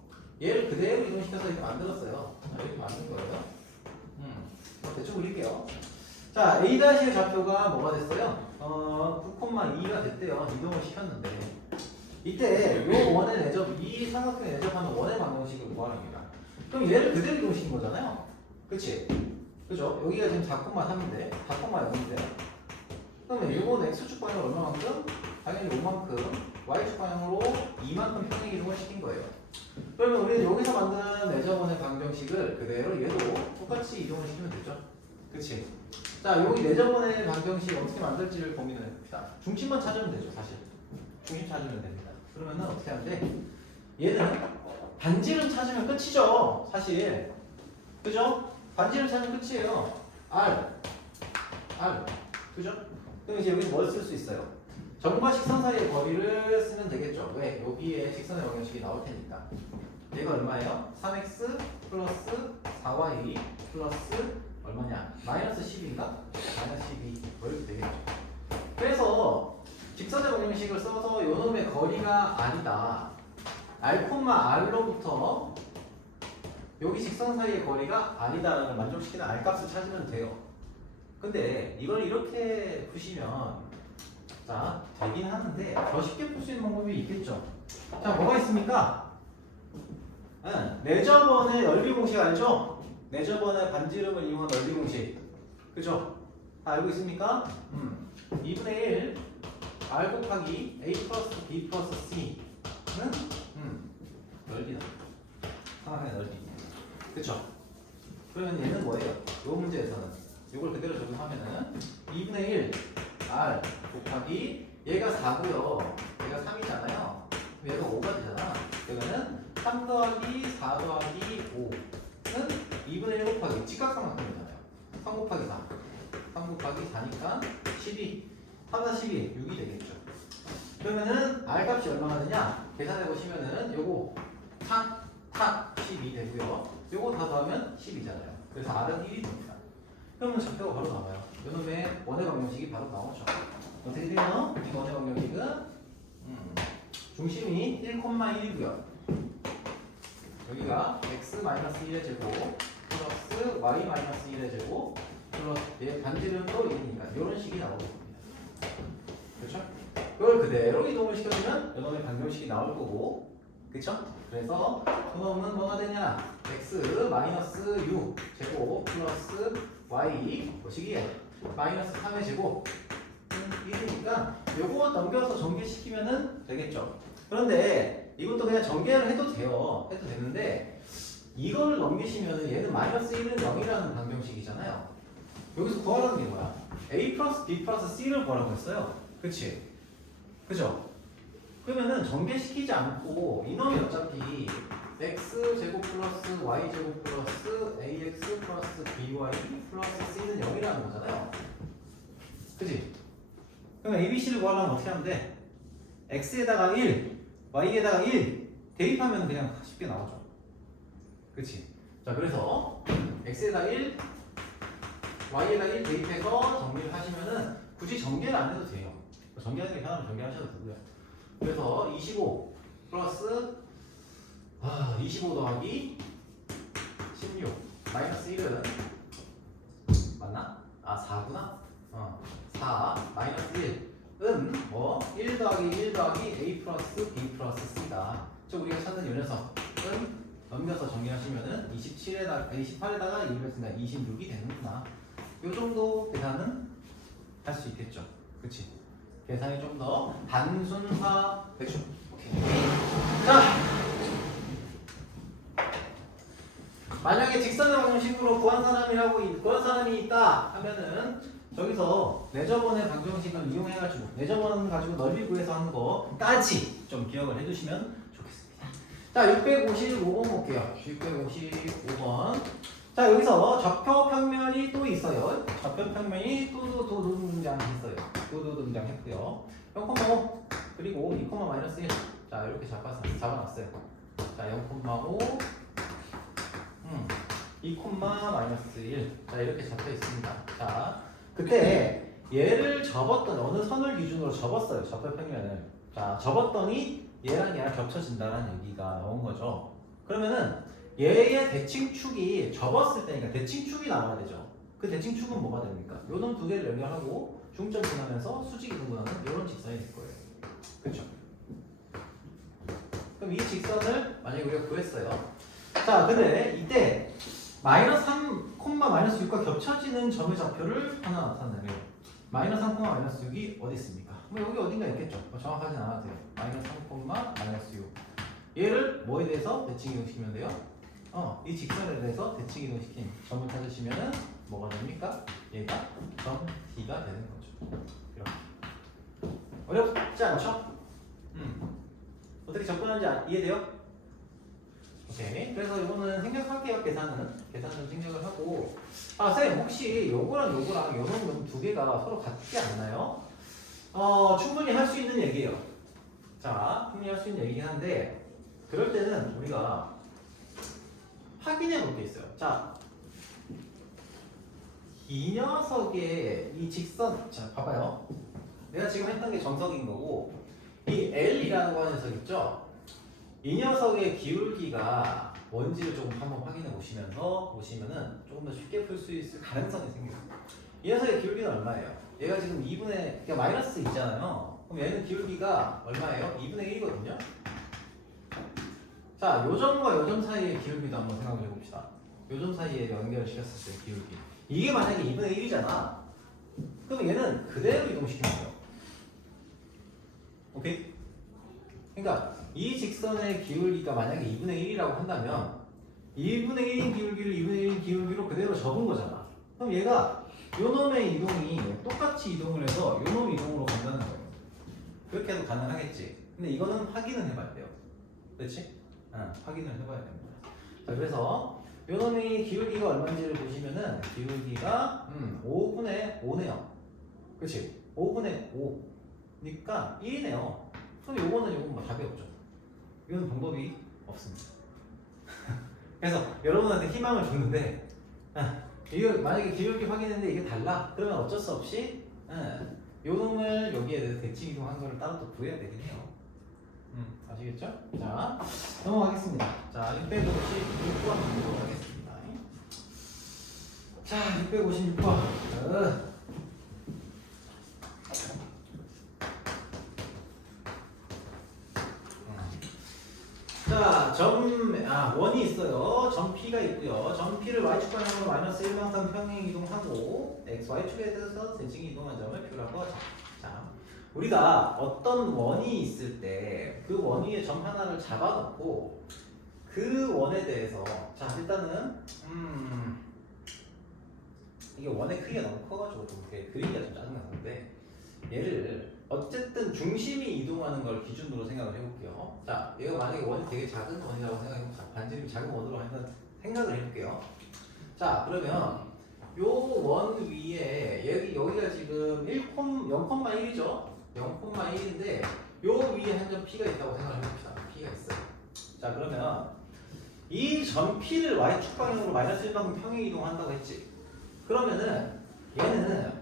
얘를 그대로 이동시켜서 이렇게 만들었어요. 자, 이렇게 만든 거예요. 대충 그릴게요. 자, A-의 좌표가 뭐가 됐어요? 9,2가 됐대요. 이동을 시켰는데 이때 요 원의 내접, 이 삼각형에 내접하는 원의 방정식을 구하랍니다. 그럼 얘를 그대로 이동시킨 거잖아요. 그치? 그죠? 여기가 지금 4,3인데 4,0인데 그러면 요건 x축 방향으로 얼마만큼? 당연히 5만큼 y축 방향으로 2만큼 평행 이동을 시킨 거예요. 그러면 우리는 여기서 만든 내접원의 방정식을 그대로 얘도 똑같이 이동을 시키면 되죠. 그치? 자, 여기 내접원의 방정식 어떻게 만들지를 고민을 해봅시다. 중심만 찾으면 되죠, 사실. 중심 찾으면 됩니다. 그러면은 어떻게 하면 돼? 얘는 반지름 찾으면 끝이죠, 사실. 그죠? 반지름 찾으면 끝이에요. R. 그죠? 그럼 이제 여기서 뭘 쓸 수 있어요? 점과 식선 사이의 거리를 쓰면 되겠죠. 왜? 여기에 식선의 방정식이 나올 테니까. 얘가 얼마예요? 3x 플러스 4y 플러스 얼마냐? 마이너스 10인가? 마이너스 12 이렇게 되겠죠. 그래서 직선의 방정식을 써서 요놈의 거리가 r이다. r,r로부터 여기 직선 사이의 거리가 r이다라는 걸 만족시키는 r값을 찾으면 돼요. 근데 이걸 이렇게 푸시면 자, 되긴 하는데 더 쉽게 풀 수 있는 방법이 있겠죠. 자, 뭐가 있습니까? 내접원의 넓이 공식 알죠? 내접원의 반지름을 이용한 넓이 공식. 그죠? 다 알고 있습니까? 2분의 1 r 곱하기 a 플러스 b 플러스 c는 넓이다. 상황의 넓이. 그쵸? 그러면 얘는 뭐예요? 이 문제에서는 이걸 그대로 적용하면은 2분의 1 r 곱하기 얘가 4고요. 얘가 3이잖아요. 그럼 얘가 5가 되잖아. 그러면은 3 더하기 4 더하기 5는 2분의 1 곱하기 직각삼각형이잖아요. 3 곱하기 4. 3 곱하기 4니까 12. 3다 12, 6이 되겠죠. 그러면은 R 값이 얼마나 되냐? 계산해 보시면은 요거 탁 12 되고요. 요거 다 더하면 10이잖아요. 그래서 R은 1이 됩니다. 그러면 좌표가 바로 나와요. 요놈의 원의 방정식이 바로 나오죠. 어떻게 돼요? 이 원의 방정식은 중심이 1,1이고요. 여기가 x-1의 제곱 플러스 y-1의 제곱 플러스 얘 반지름도 1이니까 이런 식이 나오겠습니다. 그렇죠? 그걸 그대로 이동을 시켜주면 요놈의 방정식이 나올 거고, 그쵸? 그래서 요놈은 뭐가 되냐? x-u 제곱 플러스 y 뭐시기에 마이너스 3의 제곱 1이니까 요거 넘겨서 전개시키면은 되겠죠. 그런데 이것도 그냥 전개를 해도 돼요. 해도 되는데 이걸 넘기시면은 얘는 마이너스 1은 0이라는 방정식이잖아요. 여기서 구하라는 게 뭐야? a 플러스 b 플러스 c를 구하라고 했어요. 그치? 그죠? 그러면은 전개시키지 않고 이놈이 어차피 x 제곱 플러스 y 제곱 플러스 ax 플러스 by 플러스 c는 0이라는 거잖아요. 그치? 그럼 ABC를 구하려면 어떻게 하면 돼? x에다가 1, y에다가 1 대입하면 그냥 쉽게 나오죠. 그치? 자, 그래서 x에다 1, y에다 1 대입해서 정리를 하시면은 굳이 전개를 안 해도 돼요. 전개하는 게 편하면 전개하셔도 되고요. 그래서 25 플러스 25 더하기 16 마이너스 1은 맞나? 4구나? 4 마이너스 1은 뭐 1 더하기 1 더하기 a 플러스 b 플러스 c다. 저 우리가 찾는 요 녀석은 넘겨서 정리하시면은 28에다가 1을 했으니까 26이 되는구나. 요 정도 계산은 할 수 있겠죠. 그치? 계산이 좀 더 단순화 되죠. 오케이. 자, 만약에 직선의 방정식으로 구한 사람이 있다 하면은 저기서 내저번의 방정식을 이용해가지고 내저번 가지고 넓이 구해서 하는 거까지 좀 기억을 해두시면 좋겠습니다. 자, 655번 볼게요. 655번. 자, 여기서 좌표 평면이 또 있어요. 좌표 평면이 또 등장했어요. 또 등장했고요. 0,5 그리고 2,-1. 자, 이렇게 잡아놨어요. 자, 0,5 2,-1. 자, 이렇게 잡혀 있습니다. 자, 그때 얘를 접었던 어느 선을 기준으로 접었어요. 좌표 평면을. 자, 접었더니 얘랑 겹쳐진다는 얘기가 나온 거죠. 그러면은 얘의 대칭축이 접었을 때니까 대칭축이 나와야 되죠. 그 대칭축은 뭐가 됩니까? 요놈 두 개를 연결하고 중점 지나면서 수직이 등분하는 이런 직선이 될 거예요. 그렇죠? 그럼 이 직선을 만약에 우리가 구했어요. 자, 근데 이때 마이너스 3, 마이너스 6과 겹쳐지는 점의 좌표를 하나 나타내요. 마이너스 3, 마이너스 6이 어디 있습니까? 뭐 여기 어딘가 있겠죠. 정확하진 않아도 돼요. 마이너스 3, 마이너스 6. 얘를 뭐에 대해서 대칭 이동시키면 돼요? 이 직선에 대해서 대칭 이동시킨 점을 찾으시면은 뭐가 됩니까? 얘가 점 D가 되는 거죠. 이렇게. 어렵지 않죠? 어떻게 접근하는지 이해돼요? 오케이. 그래서 이거는 생략할게요. 계산은 좀 생략을 하고. 쌤 혹시 요거랑 요놈 두 개가 서로 같지 않나요? 충분히 할 수 있는 얘기예요. 자, 충분히 할 수 있는 얘기긴 한데 그럴 때는 우리가 확인해 볼 게 있어요. 자, 이 녀석의 이 직선, 자 봐봐요. 내가 지금 했던 게 정석인 거고 이 L이라는 거 녀석 있죠? 이 녀석의 기울기가 뭔지를 조금 한번 확인해 보시면은 조금 더 쉽게 풀 수 있을 가능성이 생겨요. 이 녀석의 기울기는 얼마예요? 얘가 지금 2분의 그러니까 마이너스 있잖아요. 그럼 얘는 기울기가 얼마예요? 2분의 1이거든요. 자, 요 점과 요 점 사이의 기울기도 한번 생각해 봅시다. 요 점 사이에 연결시켰을 때 기울기. 이게 만약에 2분의 1이잖아. 그럼 얘는 그대로 이동시키면 돼요. 오케이? 그러니까 이 직선의 기울기가 만약에 2분의 1이라고 한다면 2분의 1인 기울기를 2분의 1인 기울기로 그대로 접은 거잖아. 그럼 얘가 요 놈의 이동이 똑같이 이동을 해서 요 놈 이동으로 간다는 가능하겠지. 근데 이거는 확인은 해봐야 돼요. 그렇지? 확인을 해봐야 됩니다. 자, 그래서 요 놈이 기울기가 얼마인지를 보시면은 기울기가 5분의 5네요. 그렇지? 5분의 5니까 1이네요. 그럼 요거는 뭐 답이 없죠. 이건 방법이 없습니다. 그래서 여러분한테 희망을 줬는데 이거 만약에 기울기 확인했는데 이게 달라? 그러면 어쩔 수 없이 요 놈을 여기에 대해서 대칭 이동한 거를 따로 또 구해야 되겠네요. 아시겠죠? 자, 넘어가겠습니다. 자, 656번 보도록 하겠습니다. 자, 656번. 자, 원이 있어요. 점 P가 있고요. 점 P를 Y축 방향으로 마이너스 1만큼 평행 이동하고 XY축에 대해서 대칭 이동한 점을 표라고 하죠. 자, 우리가 어떤 원이 있을 때 그 원 위에 점 하나를 잡아놓고 그 원에 대해서 자, 일단은 이게 원의 크기가 너무 커가지고 좀 이렇게 그리기가 좀 짜증나는데 얘를 어쨌든 중심이 이동하는 걸 기준으로 생각을 해볼게요. 자, 얘가 만약에 원이 되게 작은 원이라고 생각해봅시다. 반지름이 작은 원으로 한번 생각을 해볼게요. 자, 그러면 요 원 위에 여기가 지금 0,1이죠? 0,1인데 요 위에 한 점 P가 있다고 생각을 해봅시다. P가 있어요. 자, 그러면 이 점 P를 Y축 방향으로 마이너스 1만큼 평행 이동한다고 했지. 그러면은 얘는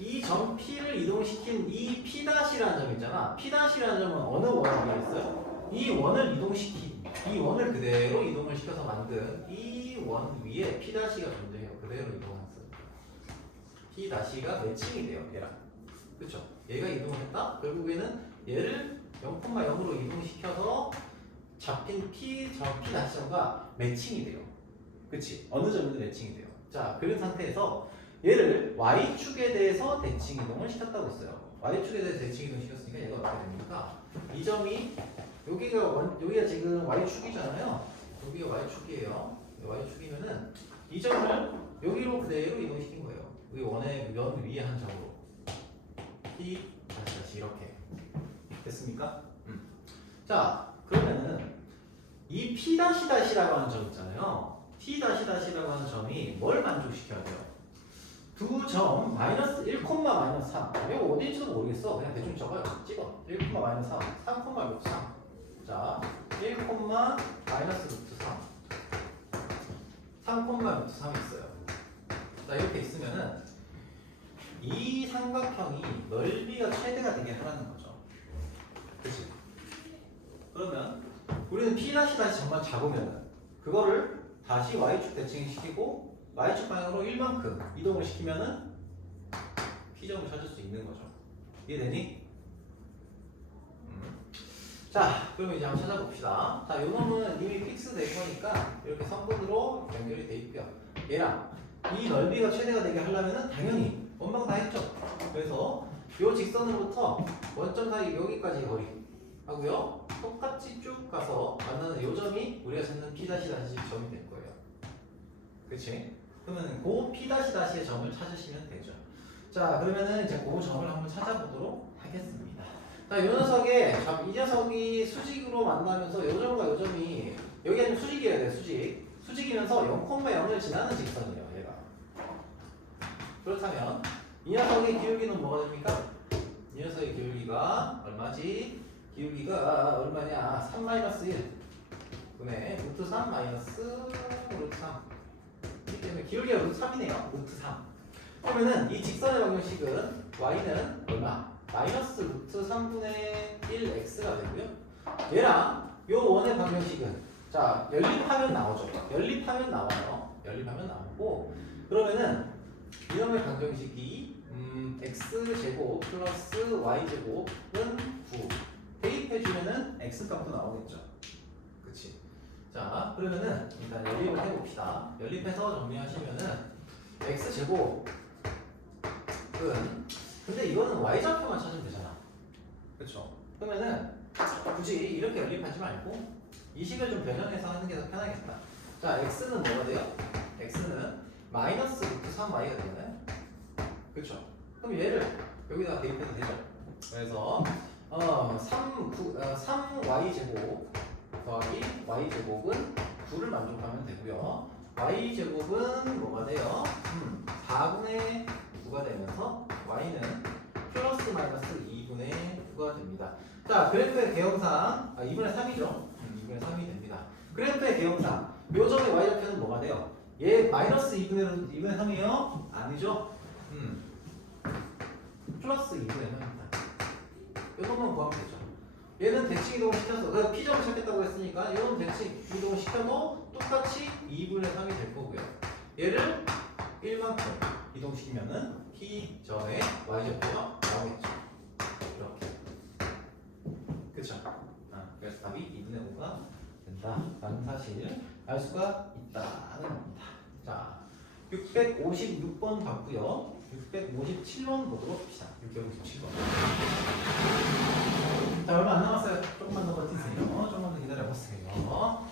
이 점 P를 이동시킨 이 P'라는 점 있잖아. P'라는 점은 어느 원을 위했어요? 이 원을 이 원을 그대로 이동을 시켜서 만든 이 원 위에 P'가 존재해요. 그대로 이동했어요. P'가 매칭이 돼요. 얘랑. 그쵸? 얘가 이동했다? 결국에는 얘를 0,0으로 이동시켜서 잡힌 P'점과 매칭이 돼요. 그치? 어느 점인데 매칭이 돼요. 자, 그런 상태에서 얘를 Y축에 대해서 대칭 이동을 시켰다고 했어요. Y축에 대해서 대칭 이동 시켰으니까 얘가 어떻게 됩니까? 이 점이 여기가 지금 Y축이잖아요. 여기가 Y축이에요. Y축이면은 이 점을 여기로 그대로 이동시킨 거예요. 여기 원의 면 위에 한 점으로 P 다시 이렇게 됐습니까? 자, 그러면은 이 P-라고 하는 점 있잖아요. P-라고 하는 점이 뭘 만족시켜야 돼요? 두 점 마이너스 1, 마이너스 3. 이거 어디인지도 모르겠어. 그냥 대충 적어요. 찍어. 1, 마이너스 3, 3, 루트 3. 자, 1, 마이너스 루트 3, 3, 루트 3이 있어요. 자, 이렇게 있으면은 이 삼각형이 넓이가 최대가 되게 하라는 거죠. 그치? 그러면 우리는 P' 정말 잡으면은 그거를 다시 Y축 대칭시키고 Y축 방향으로 1만큼 이동을 시키면은 P점을 찾을 수 있는 거죠. 이해되니? 자, 그럼 이제 한번 찾아봅시다. 자, 요 놈은 이미 픽스 될 거니까 이렇게 선분으로 연결이 돼 있고요. 얘랑 이 넓이가 최대가 되게 하려면은 당연히 원방 다 했죠. 그래서 요 직선으로부터 원점 사이 여기까지 거리 하고요. 똑같이 쭉 가서 만나는 요 점이 우리가 찾는 P' 점이 될 거예요. 그치? 그러면 그 P''의 점을 찾으시면 되죠. 자, 그러면은 이제 그 점을 한번 찾아보도록 하겠습니다. 자, 이 녀석이 수직으로 만나면서 요 점과 요 점이 여기 아니면 수직이어야 돼요. 수직이면서 0,0을 지나는 직선이에요. 얘가. 그렇다면 이 녀석의 기울기는 뭐가 됩니까? 이 녀석의 기울기가 얼마지? 기울기가 얼마냐? 3-1 분의 루트 3 마이너스 루트 3 이기 때문에 기울기가 루트 3이네요. 루트 3. 그러면은 이 직선의 방정식은 y는 얼마? 마이너스 루트 3분의 1x가 되고요. 얘랑 요 원의 방정식은 자, 연립하면 나오죠. 연립하면 나와요. 연립하면 나오고 그러면은 이놈의 방정식이 x제곱 플러스 y제곱은 9 대입해주면은 x값도 나오겠죠. 그치? 자, 그러면은 일단 연립을 해봅시다. 연립해서 정리하시면은 x제곱은 근데 이거는 y좌표만 찾으면 되잖아. 그쵸? 그러면은 굳이 이렇게 연립하지 말고 이 식을 좀 변형해서 하는 게 더 편하겠다. 자, x는 뭐가 돼요? x는 마이너스 루트 3y가 되나요? 그쵸? 그럼 얘를 여기다가 대입해도 되죠? 그래서 3y제곱 더하기 y제곱은 9를 만족하면 되고요. y제곱은 뭐가 돼요? 4분의 9가 되면서 y는 플러스 마이너스 2분의 9가 됩니다. 자, 그래프의 개형상 2분의 3이죠. 2분의 3이 됩니다. 그래프의 개형상 요 점의 y좌표는 뭐가 돼요? 얘 마이너스 2분의 3이에요? 아니죠? 플러스 2분의 3입니다. 요것만 구하면 되죠. 얘는 대칭 이동을 시켜서 그 P점을 찾겠다고 했으니까 이건 대칭 이동을 시켜도 똑같이 2분의 3이 될 거고요. 얘를 1만큼 이동시키면은 P점의 y좌표가 나오겠죠. 이렇게. 그쵸? 그래서 답이 2분의 5가 된다라는 사실을 알 수가 있다는 겁니다. 자, 656번 봤고요. 657번 보도록 합시다. 657번. 자, 얼마 안 남았어요. 조금만 더 버티세요. 조금만 더 기다려보세요.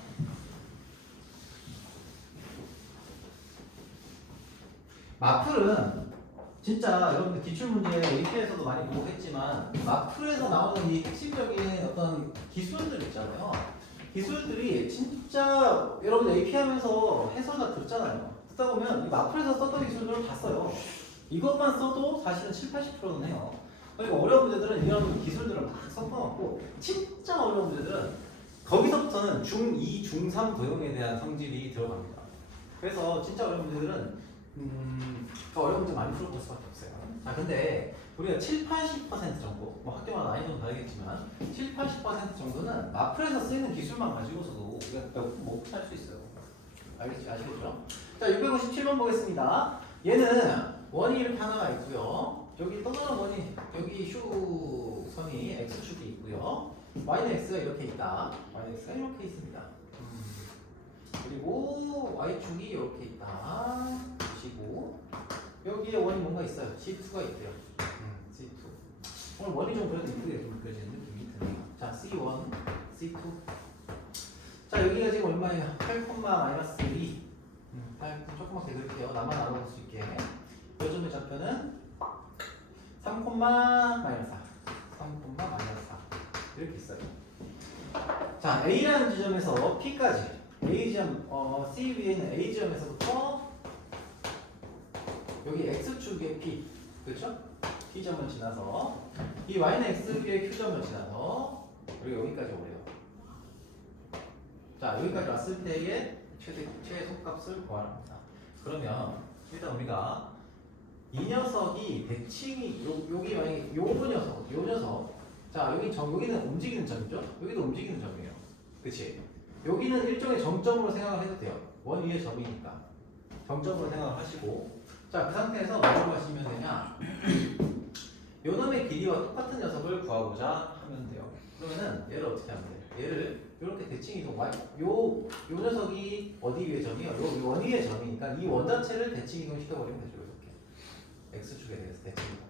마플은 진짜 여러분들 기출문제 AP에서도 많이 보고 했지만 마플에서 나오는 이 핵심적인 어떤 기술들 있잖아요. 기술들이 진짜 여러분 AP 하면서 해설 다 듣잖아요. 듣다 보면 이 마플에서 썼던 기술들을 다 써요. 이것만 써도 사실은 70~80%는 해요. 그러니까 어려운 문제들은 이런 기술들을 막 섞어놓고 진짜 어려운 문제들은 거기서부터는 중2, 중3 도형에 대한 성질이 들어갑니다. 그래서 진짜 어려운 문제들은 더 어려운 문제 많이 풀어볼 수밖에 없어요. 자, 근데 우리가 70~80% 정도, 뭐 학교마다 난이도는 다르겠지만 70~80% 정도는 마플에서 쓰이는 기술만 가지고서도 우리가 못 할 수 있어요. 아시겠죠? 자, 657번 보겠습니다. 얘는 원이 이렇게 하나가 있고요. 여기 떠나는 원이 여기 슈선이 x축이 있고요. y는 x가 이렇게 있다. y는 x가 이렇게 있습니다. 그리고 y축이 이렇게 있다. 보시고 여기에 원이 뭔가 있어요. C2가 있대요. C2. 오늘 원이 좀 그래도 이쁘게 좀 그려지는 느낌이 드네요. 자, C1, C2. 자, 여기가 지금 얼마예요? 8,-2. 8, 조금만 더 그릴게요. 나만 알아볼 수 있게. 요즘의 좌표는 3, -4. 3, -4. 이렇게 있어요. 자, A라는 지점에서 P까지. A 지점, C 위에 있는 A 지점에서부터 여기 X축의 P. 그렇죠? P점을 지나서 이 Y는 X 위에 Q점을 지나서 그리고 여기까지 오래요. 자, 여기까지 왔을 때의 최소값을 구하랍니다. 그러면 일단 우리가 이 녀석이 대칭이 여기 만약에 요 녀석 자, 여기는 움직이는 점이죠? 여기도 움직이는 점이에요. 그치? 여기는 일종의 정점으로 생각을 해도 돼요. 원 위의 점이니까 정점으로 생각을 하시고 자, 그 상태에서 뭐라고 하시면 되냐 요 놈의 길이와 똑같은 녀석을 구하고자 하면 돼요. 그러면은 얘를 어떻게 하면 돼요? 얘를 이렇게 대칭 이동 요 녀석이 어디 위의 점이요? 요 원 위의 점이니까 이 원 자체를 대칭 이동 시켜버리면 되죠. 이렇게 X축에 대해서 대칭 이동.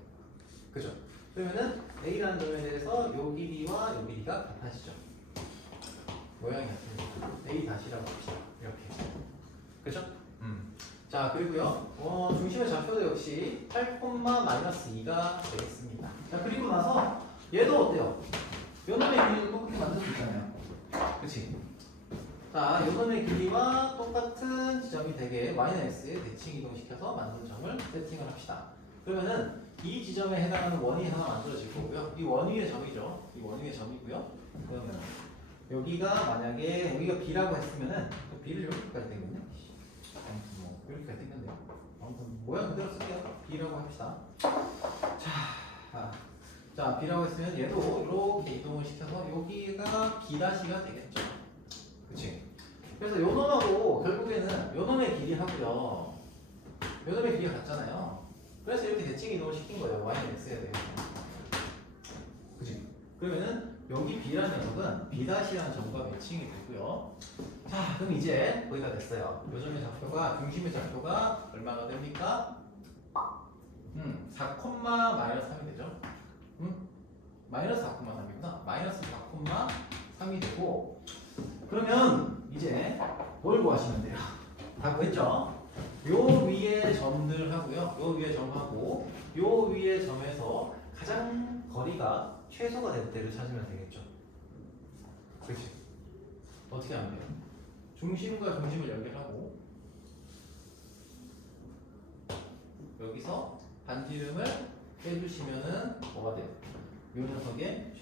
그죠? 그러면은 A라는 점에 대해서 요 길이와 요 길이가 같아지죠. 모양이 같으니까 A 다시라고 합시다. 이렇게. 그죠? 자, 그리고요. 중심의 좌표도 역시 8,-2가 되겠습니다. 자, 그리고 나서 얘도 어때요? 요 놈의 길이도 똑같게 만들 수 있잖아요. 그치? 자, 요 놈의 길이와 똑같은 지점이 되게 yx에 대칭 이동시켜서 만든 점을 세팅을 합시다. 그러면은 이 지점에 해당하는 원이 하나 만들어질 거고요. 이 원 위의 점이죠. 이 원 위의 점이고요. 그러면 여기가 만약에 여기가 b라고 했으면은 b를 이렇게까지 되겠네. 뭐 이렇게까지 생겼네요. 아무튼 모양 그대로 쓸게요. b라고 합시다. 자, b라고 했으면 얘도 이렇게 이동을 시켜서 여기가 b-가 되겠죠. 그치? 그래서 요 놈하고 결국에는 요 놈의 길이 하고요. 요 놈의 길이가 같잖아요. 그래서 이렇게 대칭 이동을 시킨 거예요. y는 x에 대해서. 그치? 그러면은 여기 b라는 녀석은 b-라는 점과 매칭이 되고요. 자, 그럼 이제 거의 다 됐어요. 요 점의 좌표가 중심의 좌표가 얼마가 됩니까? 4,-3이 되죠. 마이너스 4,3이구나. 마이너스 4,3이 되고 그러면 이제 뭘 구하시면 돼요? 다 구했죠? 요 위에 점들 하고요. 요 위에 점하고 요 위에 점에서 가장 거리가 최소가 될 때를 찾으면 되겠죠. 그렇지? 어떻게 하면 돼요? 중심과 중심을 연결하고 여기서 반지름을 빼주시면은 뭐가 돼요? 이 녀석의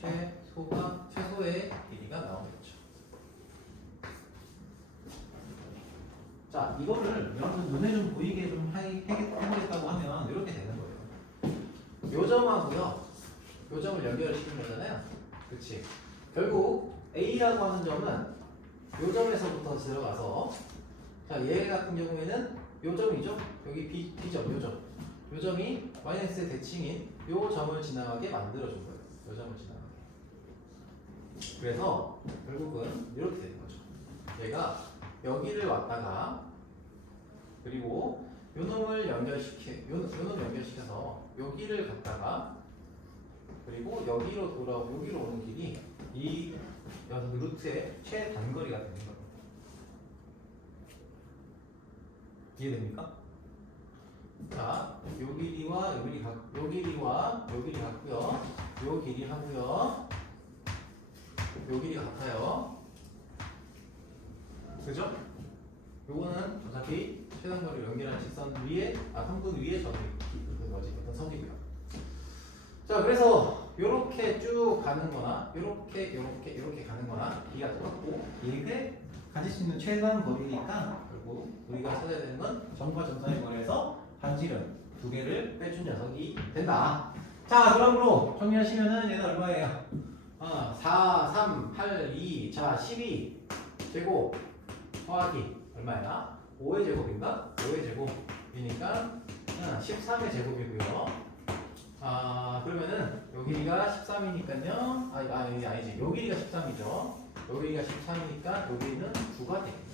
최소의 길이가 나오겠죠. 자, 이거를 여러분 눈에 좀 보이게 좀 해보겠다고 하면 이렇게 되는 거예요. 요 점하고요, 요 점을 연결시킨 거잖아요. 그렇지? 결국 A라고 하는 점은 요 점에서부터 들어가서, 자, 얘 같은 경우에는 요 점이죠. 여기 B점, 요 점. 요 점이 마이너스의 대칭인 요 점을 지나가게 만들어준 거예요. 요 점을 지나가게. 그래서 결국은 이렇게 되는 거죠. 얘가 여기를 왔다가 그리고 요 놈을 연결시켜서 여기를 갔다가 그리고 여기로 오는 길이 이 루트의 최단거리가 되는 거예요. 이해됩니까? 자, 요 길이와 요 길이 같고요. 요 길이 하고요. 요 길이 같아요. 그죠? 요거는 어차피 최단거리를 연결한 직선 위에, 성분 위에 어떤 선이고요. 자, 그래서 요렇게 쭉 가는 거나 요렇게 가는 거나 B가 똑같고 이게 가질 수 있는 최단 거리니까 결국 우리가 찾아야 되는 건 점과 점선의 거리에서 반지름 두 개를 빼준 녀석이 된다. 자, 그러므로 정리하시면은 얘는 얼마예요? 4, 3, 8, 2, 자, 12 제곱 더하기 얼마야? 5의 제곱인가? 5의 제곱이니까 13의 제곱이고요. 그러면은 요 길이가 13이니까요. 아니지. 요 길이가 13이죠. 요 길이가 13이니까 요 길이는 9가 됩니다.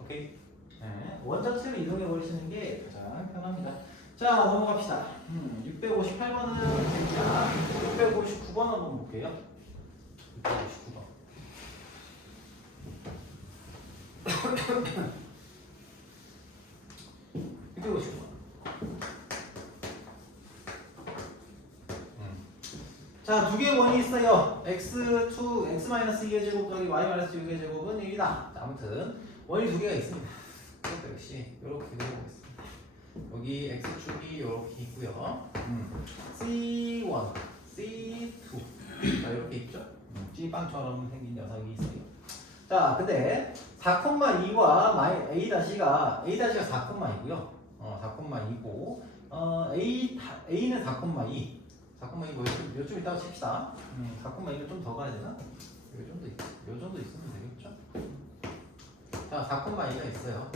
오케이. 네, 원자체로 이동해 버리시는 게 가장 편합니다. 자, 넘어갑시다. 658번은 됩니다. 659번 한번 볼게요. 659번. 659번. 자, 두 개의 원이 있어요. x-2의 제곱 더하기 y-6의 제곱은 1이다. 자, 아무튼 원이 두 개가 있습니다. 그것도 역시 이렇게 그려보겠습니다. 여기 x축이 이렇게 있고요. C1, C2 자, 이렇게 있죠. G빵처럼 생긴 녀석이 있어요. 자, 근데 4,2와 A-가 4,2고요. 4,2고 A는 4,2. 4,2 뭐좀 이따가 칩시다. 4,2를 좀 더 가야 되나? 요 정도 있으면 되겠죠? 자, 4,2가 있어요.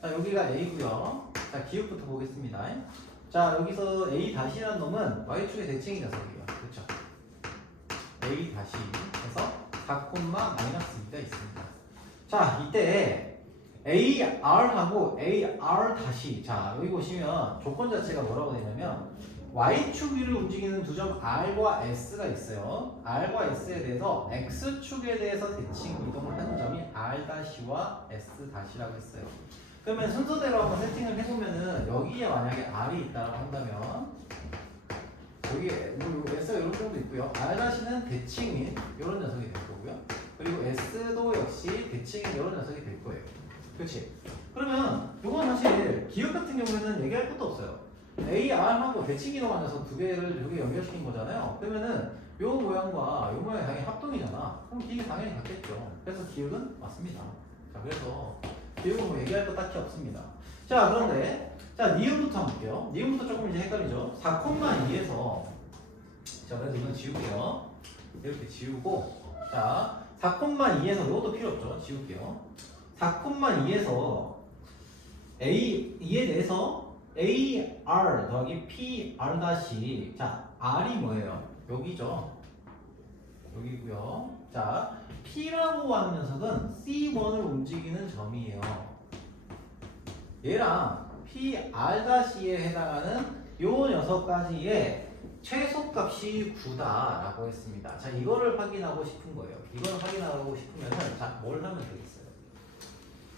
자, 여기가 A고요. 자, 기울부터 보겠습니다. 자, 여기서 A-라는 놈은 Y축의 대칭이 녀석이에요. 그렇죠? A-에서 4,-2가 있습니다. 자, 이때 AR하고 AR 자, 여기 보시면 조건 자체가 뭐라고 되냐면 Y축 위를 움직이는 두 점 R과 S가 있어요. R과 S에 대해서 X축에 대해서 대칭 이동을 하는 점이 R-와 S-라고 했어요. 그러면 순서대로 한번 세팅을 해보면은 여기에 만약에 R이 있다고 한다면 여기 S가 이런 정도 있고요. R-는 대칭인 이런 녀석이 될 거고요. 그리고 S도 역시 대칭인 이런 녀석이 될 거예요. 그렇지? 그러면 이건 사실 기억 같은 경우에는 얘기할 것도 없어요. AR하고 대칭 이동한 녀석 두 개를 여기 연결시킨 거잖아요. 그러면은 요 모양과 요 모양이 당연히 합동이잖아. 그럼 기억이 당연히 같겠죠. 그래서 기억은 맞습니다. 자, 그래서 기억은 뭐 얘기할 거 딱히 없습니다. 자, 그런데 자, 니은부터 한번 볼게요. 니은부터 조금 이제 헷갈리죠. 4,2에서 자, 그래서 이건 지울게요. 이렇게 지우고 자, 4,2에서 이것도 필요 없죠. 지울게요. 4,2에서 A에 대해서 AR 더하기 PR 다시 자, R이 뭐예요? 여기죠. 여기고요. 자, P라고 하는 녀석은 C1을 움직이는 점이에요. 얘랑 PR-에 해당하는 요 녀석까지의 최소값이 9다라고 했습니다. 자, 이거를 확인하고 싶은 거예요. 이걸 확인하고 싶으면은 자, 뭘 하면 되겠어요?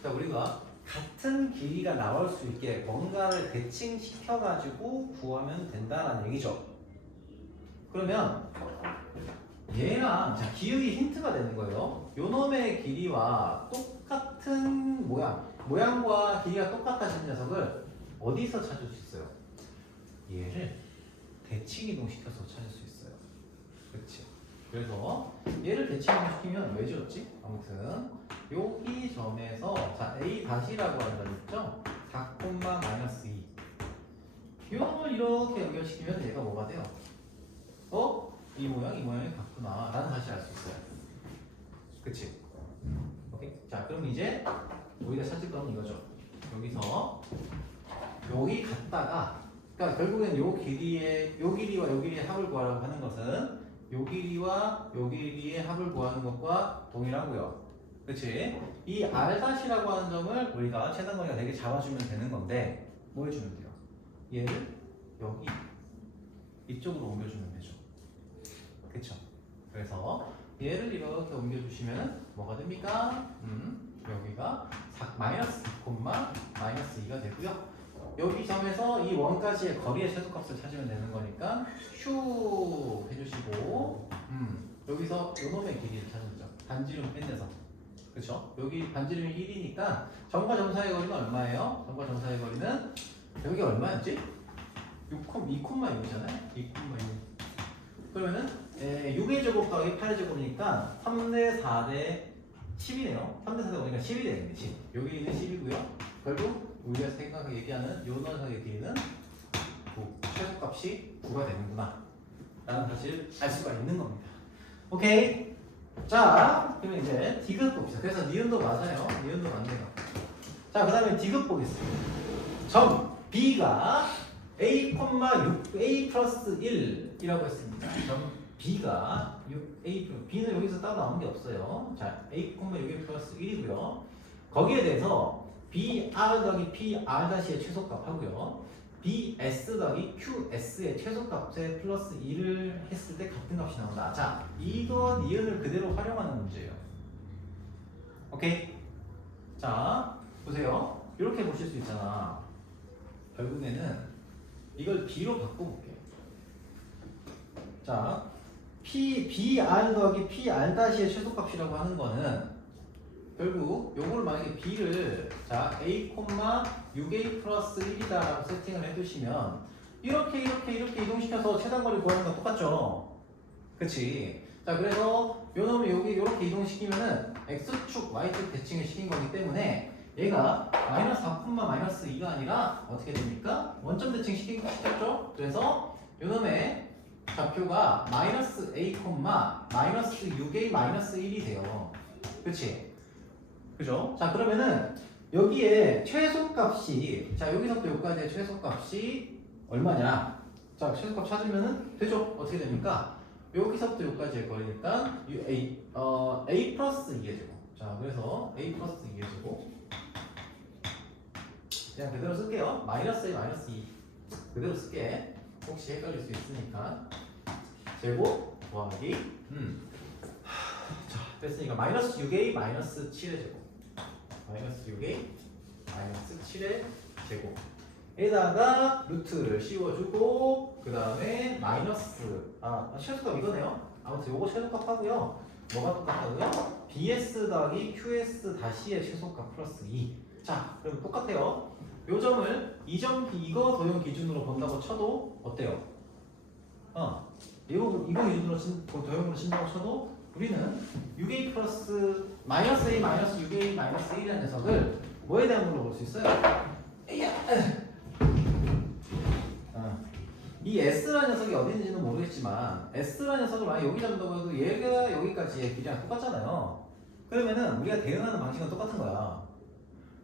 자, 우리가 같은 길이가 나올 수 있게 뭔가를 대칭시켜가지고 구하면 된다는 얘기죠. 그러면 얘랑 자 기울기 힌트가 되는 거예요. 요 놈의 길이와 똑같은 모양과 길이가 똑같아진 녀석을 어디서 찾을 수 있어요? 얘를 대칭 이동시켜서 찾을 수 있어요. 그렇지? 그래서 얘를 대칭 이동시키면 왜 지웠지? 아무튼 여기 점에서 자 a 다시라고 하는 점 있죠? 4,-2 이걸 이렇게 연결시키면 얘가 뭐가 돼요? 이 모양이 같구나 라는 사실을 알 수 있어요. 그치? 오케이? 자 그럼 이제 우리가 찾을 건 이거죠. 여기서 여기 갔다가 그러니까 결국엔 요 길이와 요 길이의 합을 구하라고 하는 것은 요 길이와 요 길이의 합을 구하는 것과 동일하고요. 그치? 이 R''이라고 하는 점을 우리가 최단거리가 되게 잡아주면 되는 건데 뭐 해주면 돼요? 얘를 여기 이쪽으로 옮겨주면 되죠. 그쵸? 그래서 얘를 이렇게 옮겨주시면 뭐가 됩니까? 여기가 -2,-2가 되고요. 여기 점에서 이 원까지의 거리의 최소값을 찾으면 되는 거니까 슈 해주시고 여기서 요놈의 길이를 찾으면 되죠. 반지름 뺀내서 그쵸? 여기 반지름이 1이니까 점과 점 사이의 거리는 얼마예요? 점과 점 사이의 거리는 여기 얼마였지? 2,6이잖아요? 2,6 그러면은 6의 제곱 더하기 8의 제곱이니까 3대 4대 10이네요. 3대 4대 5니까 10이 되겠네. 10. 여기는 10이고요. 결국 우리가 생각하게 얘기하는 요 녀석의 길이는 9. 최소값이 9가 되는구나 라는 사실을 알 수가 있는 겁니다. 오케이. 자 그러면 이제 디귿 봅시다. 그래서 니은도 맞아요. 니은도 맞네요. 자 그 다음에 디귿 보겠습니다. 점 B가 A, 6, A 플러스 1이라고 했습니다. 점 B가 6, A, B는 여기서 따로 나온 게 없어요. 자, A, 6A 플러스 1이고요. 거기에 대해서 BR 더하기 PR-의 최소값 하고요. BS 더하기 QS의 최소값에 플러스 1을 했을 때 같은 값이 나온다. 자, 이거 니은을 그대로 활용하는 문제예요. 오케이? 자, 보세요. 이렇게 보실 수 있잖아. 결국에는 이걸 B로 바꿔볼게요. 자, BR 더하기 PR-의 최소값이라고 하는 거는 결국 요걸 만약에 B를 자 A, 6A 플러스 1이다라고 세팅을 해두시면 이렇게 이동시켜서 최단거리 구하는 건 똑같죠? 그치? 자 그래서 요 놈을 여기 이렇게 이동시키면은 X축, Y축 대칭을 시킨 거기 때문에 얘가 -4,-2가 아니라 어떻게 됩니까? 원점 대칭 시켰죠? 그래서 요놈의 좌표가 -A, -6A, -1이 돼요. 그치? 그죠? 자 그러면은 여기에 최소값이 자 여기서부터 여기까지의 최소값이 얼마냐? 자 최소값 찾으면은 되죠? 어떻게 됩니까? 여기서부터 여기까지의 거리니까 A 플러스 2의 제곱. 자 그래서 A 플러스 2의 제곱 그냥 그대로 쓸게요. -A, -2 그대로 쓸게. 혹시 헷갈릴 수 있으니까 제곱 더하기 자 됐으니까 -6A, -7의 제곱 -6A, -7의 제곱 에다가 루트를 씌워주고 그 다음에 최소값 이거네요. 아무튼 요거 최소값 하고요. 뭐가 똑같다고요? BS 더하기 QS 다시의 최소값 플러스 2. 자 그럼 똑같아요. 요 점을 이거 도형 기준으로 본다고 쳐도 어때요? 이거 기준으로 도형으로 친다고 쳐도 우리는 6A 플러스 -A, -6A, -1이라는 녀석을 뭐에 대한 걸로 볼 수 있어요? 이 S라는 녀석이 어디 있는지는 모르겠지만 S라는 녀석을 만약 여기 잡는다고 해도 얘가 여기까지의 길이랑 똑같잖아요. 그러면은 우리가 대응하는 방식은 똑같은 거야.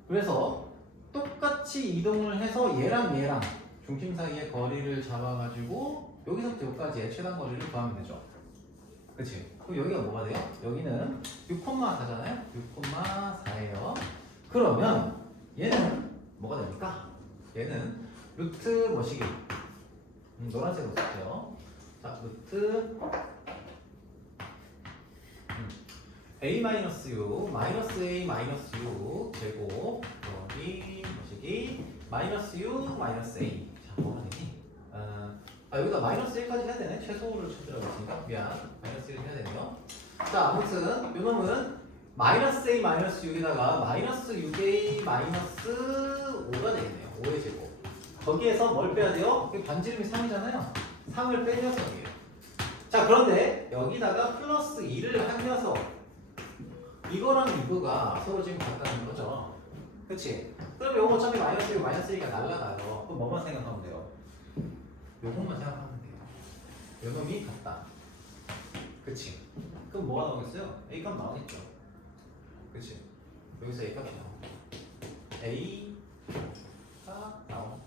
그래서 똑같이 이동을 해서 얘랑 중심 사이의 거리를 잡아가지고 여기서부터 여기까지의 최단 거리를 구하면 되죠. 그치? 그럼 여기가 뭐가 돼요? 여기는 6,4잖아요? 6,4예요. 그러면 얘는 뭐가 됩니까? 얘는 루트 뭐시기? 노란색으로 쓸게요. 자, 루트 A-U, -A, -U 제곱 여기 뭐시기 마이너스 6 마이너스 a. 자 뭐가 되니? 여기다 마이너스 1까지 해야 되네. 최소를 찾으라고 했으니까 미안. 마이너스 1 해야 되네요. 자 아무튼 요 놈은 마이너스 a 마이너스 6에다가 마이너스 6a 마이너스 5가 되겠네요. 5의 제곱. 거기에서 뭘 빼야 돼요? 여기 반지름이 3이잖아요. 3을 뺀 녀석이에요. 자 그런데 여기다가 플러스 2를 한 녀석. 이거랑 이거가 서로 지금 같다는 거죠. 그치? 그럼 요거 어차피 마이너스 1, 마이너스 1가 날라가요. 그럼 뭐만 생각하면 돼요? 요것만 생각하면 돼요. 요 놈이 같다. 그치? 그럼 뭐가 나오겠어요? A 값 나오겠죠. 그치? 여기서 A 값이 나오고 A가 나오고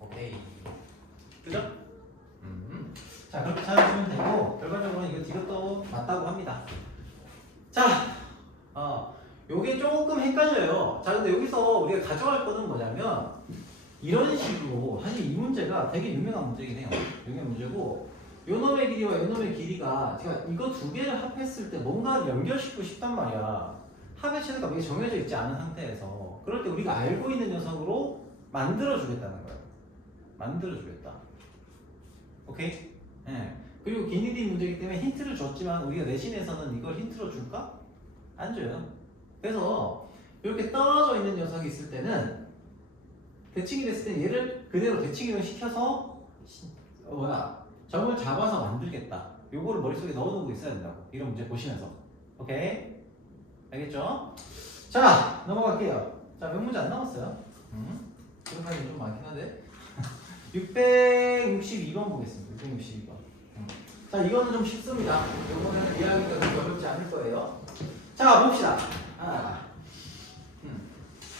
오케이. 그죠? 자 그렇게 찾아주시면 되고 결과적으로는 이거 디귿도 맞다고 합니다. 자, 요게 조금 헷갈려요. 자, 근데 여기서 우리가 가져갈 거는 뭐냐면 이런 식으로 사실 이 문제가 되게 유명한 문제긴 해요. 유명한 문제고 요 놈의 길이와 요 놈의 길이가 제가 이거 두 개를 합했을 때 뭔가를 연결시키고 싶단 말이야. 합의 최대가 이게 정해져 있지 않은 상태에서 그럴 때 우리가 알고 있는 녀석으로 만들어주겠다는 거예요. 만들어주겠다. 오케이? 네. 그리고 기니디 문제이기 때문에 힌트를 줬지만 우리가 내신에서는 이걸 힌트로 줄까? 안 줘요. 그래서 이렇게 떨어져 있는 녀석이 있을 때는 대칭이 됐을 때 얘를 그대로 대칭을 시켜서 점을 잡아서 만들겠다. 요거를 머릿속에 넣어놓고 있어야 된다고. 이런 문제 보시면서. 오케이? 알겠죠? 자 넘어갈게요. 자 몇 문제 안 남았어요? 기록하기 좀 많긴 한데 662번 보겠습니다. 662번. 자 이거는 좀 쉽습니다. 이거는 이해하기가 그렇게 어렵지 않을 거예요. 자 봅시다.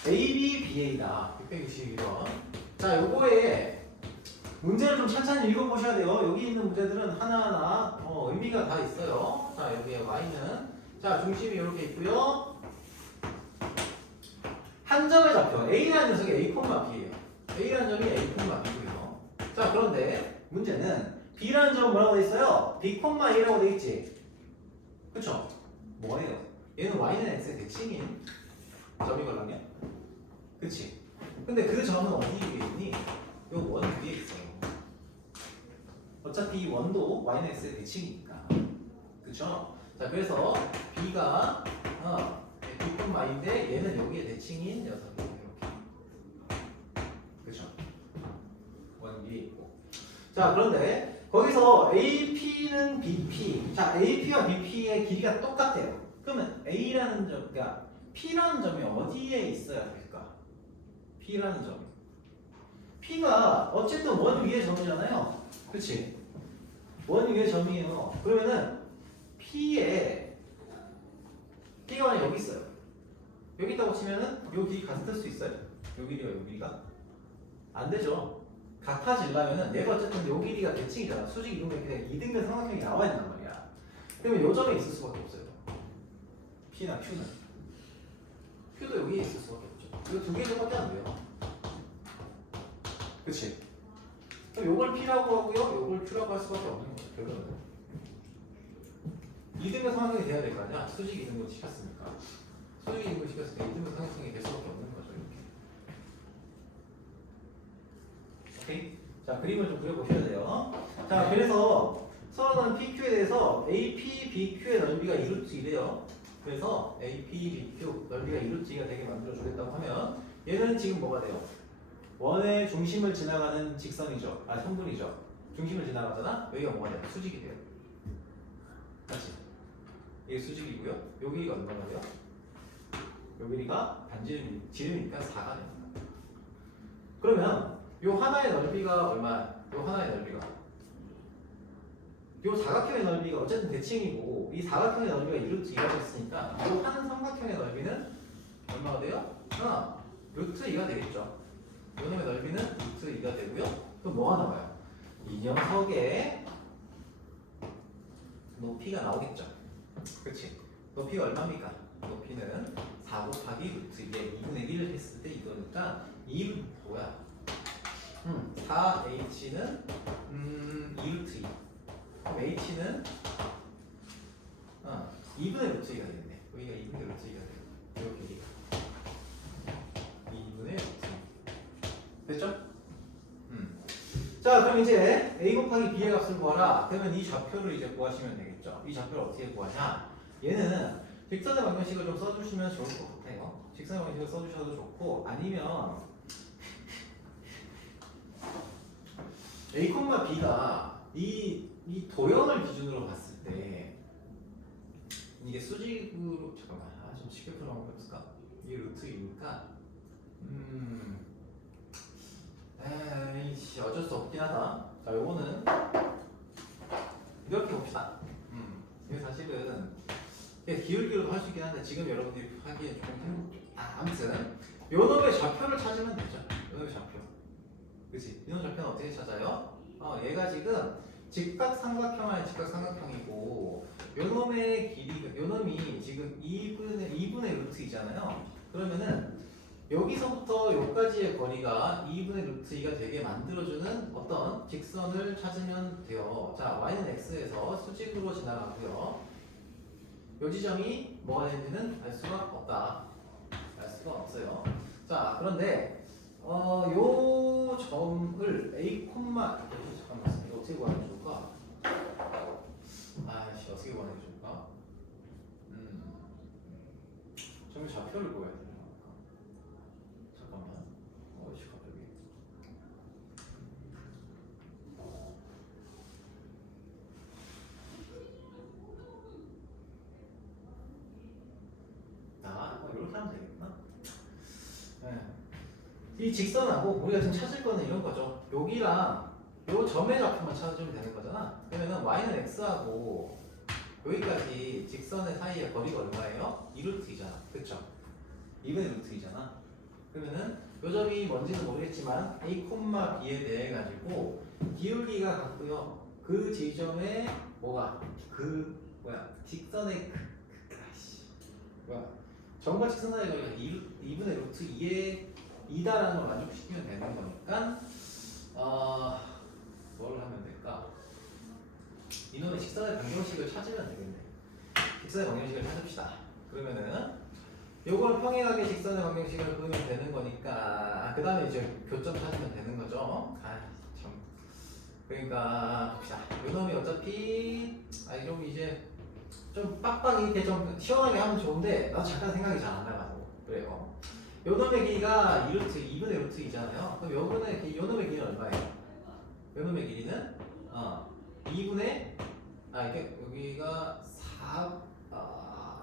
A, B, BA다. 662번. 자 요거에 문제를 좀 찬찬히 읽어보셔야 돼요. 여기 있는 문제들은 하나하나 의미가 다 있어요. 자 여기에 Y는 자 중심이 이렇게 있고요. 한 점의 좌표 A라는 녀석이 A, B예요. A라는 점이 A, B고요. 자 그런데 문제는 B라는 점은 뭐라고 돼 있어요? B, A라고 돼 있지. 그쵸? 뭐예요? 얘는 Y는 X의 대칭인 점이거든요. 그치? 근데 그 점은 어디에 있니? 요 원 위에 있어요. 어차피 이 원도 Y는 X의 대칭이니까. 그쵸? 자 그래서 B가 B, Y인데 얘는 여기에 대칭인 녀석이에요. 이렇게. 그쵸? 원 위에 있고. 자 그런데 거기서 AP는 BP. 자 AP와 BP의 길이가 똑같아요. 그러면 A라는 점, 그러니까 P라는 점이 어디에 있어야 될까? P라는 점. P가 어쨌든 원 위의 점이잖아요. 그치? 원 위의 점이에요. 그러면은 P가 만약 여기 있어요. 여기 있다고 치면은 요 길이 같을 수 있어요? 요 길이와 요 길이가? 안 되죠. 같아지려면은 얘가 어쨌든 요 길이가 대칭이잖아. 수직 이동면 그냥 이등변 삼각형이 나와야 된단 말이야. 그러면 요 점에 있을 수밖에 없어요. P나 Q는. Q도 여기에 있을 수밖에 없죠. 이거 두 개밖에 안 돼요. 그치? 그럼 요걸 P라고 하고요. 요걸 Q라고 할 수밖에 없는 거예요. 결국은. 이등변 삼각형이 돼야 될 거 아니야? 수직 이등변 시켰으니까. 수직 이등변 시켰으니까 이등변 삼각형이 될 수밖에 없는 거죠. 이렇게. 오케이? 자, 그림을 좀 그려보셔야 돼요. 자, 그래서 서로는 PQ에 대해서 AP, BQ의 넓이가 2루트이래요. 그래서 AP, BQ 넓이가 2루트가 되게 만들어주겠다고 하면 얘는 지금 뭐가 돼요? 원의 중심을 지나가는 직선이죠. 선분이죠. 중심을 지나가잖아? 여기가 뭐가 돼요? 수직이 돼요. 맞지? 이게 수직이고요. 요 길이가 얼마나 돼요? 요 길이가 지름이니까 4가 됩니다. 그러면 요 하나의 넓이가 얼마야? 요 하나의 넓이가 요 사각형의 넓이가 어쨌든 대칭이고 이 사각형의 넓이가 2루트 2가 됐으니까 요 한 삼각형의 넓이는 얼마가 돼요? 루트 2가 되겠죠. 요 놈의 넓이는 루트 2가 되고요. 그럼 뭐가 나와요? 이 녀석의 높이가 나오겠죠. 그렇지? 높이가 얼마입니까? 높이는 4 곱하기 루트 2에 2분의 1을 했을 때 이거니까 2분 뭐야? 4h는 2루트 2. 그럼 h는 2분의 루트 2가 되겠네. 여기가 2분의 루트 2가 돼요. 이 길이가. 자, 그럼 이제 a 곱하기 b의 값을 구하라. 그러면 이 좌표를 이제 구하시면 되겠죠. 이 좌표를 어떻게 구하냐? 얘는 직선의 방정식을 좀 써주시면 좋을 것 같아요. 직선의 방정식을 써주셔도 좋고, 아니면 a, b가 이 도형을 기준으로 봤을 때 이게 수직으로 잠깐만 좀 쉽게 풀어보면 어떨까? 이게 루트이니까 에이씨 어쩔 수 없긴 하다. 자, 요거는 이렇게 봅시다. 이게 사실은 기울기로 할 수 있긴 한데 지금 여러분들이 하기에 조금 아무튼 요 놈의 좌표를 찾으면 되죠. 요 놈의 좌표. 그치? 이 놈의 좌표는 어떻게 찾아요? 얘가 지금 직각삼각형 아닌 직각삼각형이고 요 놈의 길이가 요 놈이 지금 2분의 루트이잖아요. 그러면은 여기서부터 여기까지의 거리가 2분의 루트 2가 되게 만들어주는 어떤 직선을 찾으면 돼요. 자, y는 x에서 수직으로 지나가고요. 요 지점이 뭐가 되는지는 알 수가 없다. 알 수가 없어요. 자, 그런데 요 점을 a, 잠깐만 이거 어떻게 구하는 게 좋을까? 아씨 어떻게 구하는 게 좋을까? 점의 좌표를 구해야 돼. 잠깐만. 어이씨 갑자기. 이렇게 하면 되겠구나. 네. 이 직선하고 우리가 지금 찾을 거는 이런 거죠. 여기랑 요 점의 좌표만 찾아주면 되는 거잖아. 그러면은 y는 x하고 여기까지 직선의 사이의 거리가 얼마예요? 2루트이잖아. 그쵸? 2분의 루트이잖아. 그러면은 요 점이 뭔지는 모르겠지만 a, b에 대해 가지고 기울기가 같고요. 그 지점에 뭐가 직선의 점과 직선 사이의 거리가 2분의 루트 2에 2다라는 걸 만족시키면 되는 거니까 뭘 하면 될까? 이놈의 직선의 방정식을 찾으면 되겠네. 직선의 방정식을 찾읍시다. 그러면은 요걸 평행하게 직선의 방정식을 그으면 되는 거니까 그 다음에 이제 교점 찾으면 되는 거죠. 참. 그러니까 봅시다. 요놈이 어차피 이러면 이제 좀 빡빡 이렇게 좀 시원하게 하면 좋은데 나도 잠깐 생각이 잘 안 나가지고 그래요. 요놈의 길이가 2분의 루트 2잖아요. 그럼 요놈의 길이는 얼마예요? 요놈의 길이는 2분의 이게 여기가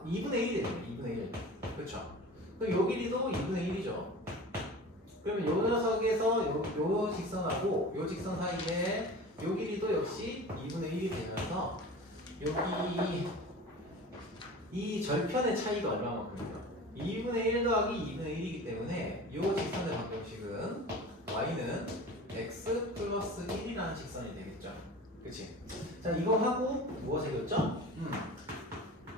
2분의 1이에요. 2분의 1. 그렇죠? 그럼 요 길이도 2분의 1이죠. 그러면 요 녀석에서 요 직선하고 요 직선 사이에 요 길이도 역시 2분의 1이 되면서 여기 이 절편의 차이가 얼마만큼이죠? 2분의 1 더하기 2분의 1이기 때문에 이 직선의 방정식은 y는 x 플러스 1이라는 직선이 되겠죠. 그치? 자, 이거 하고 뭐가 생겼죠?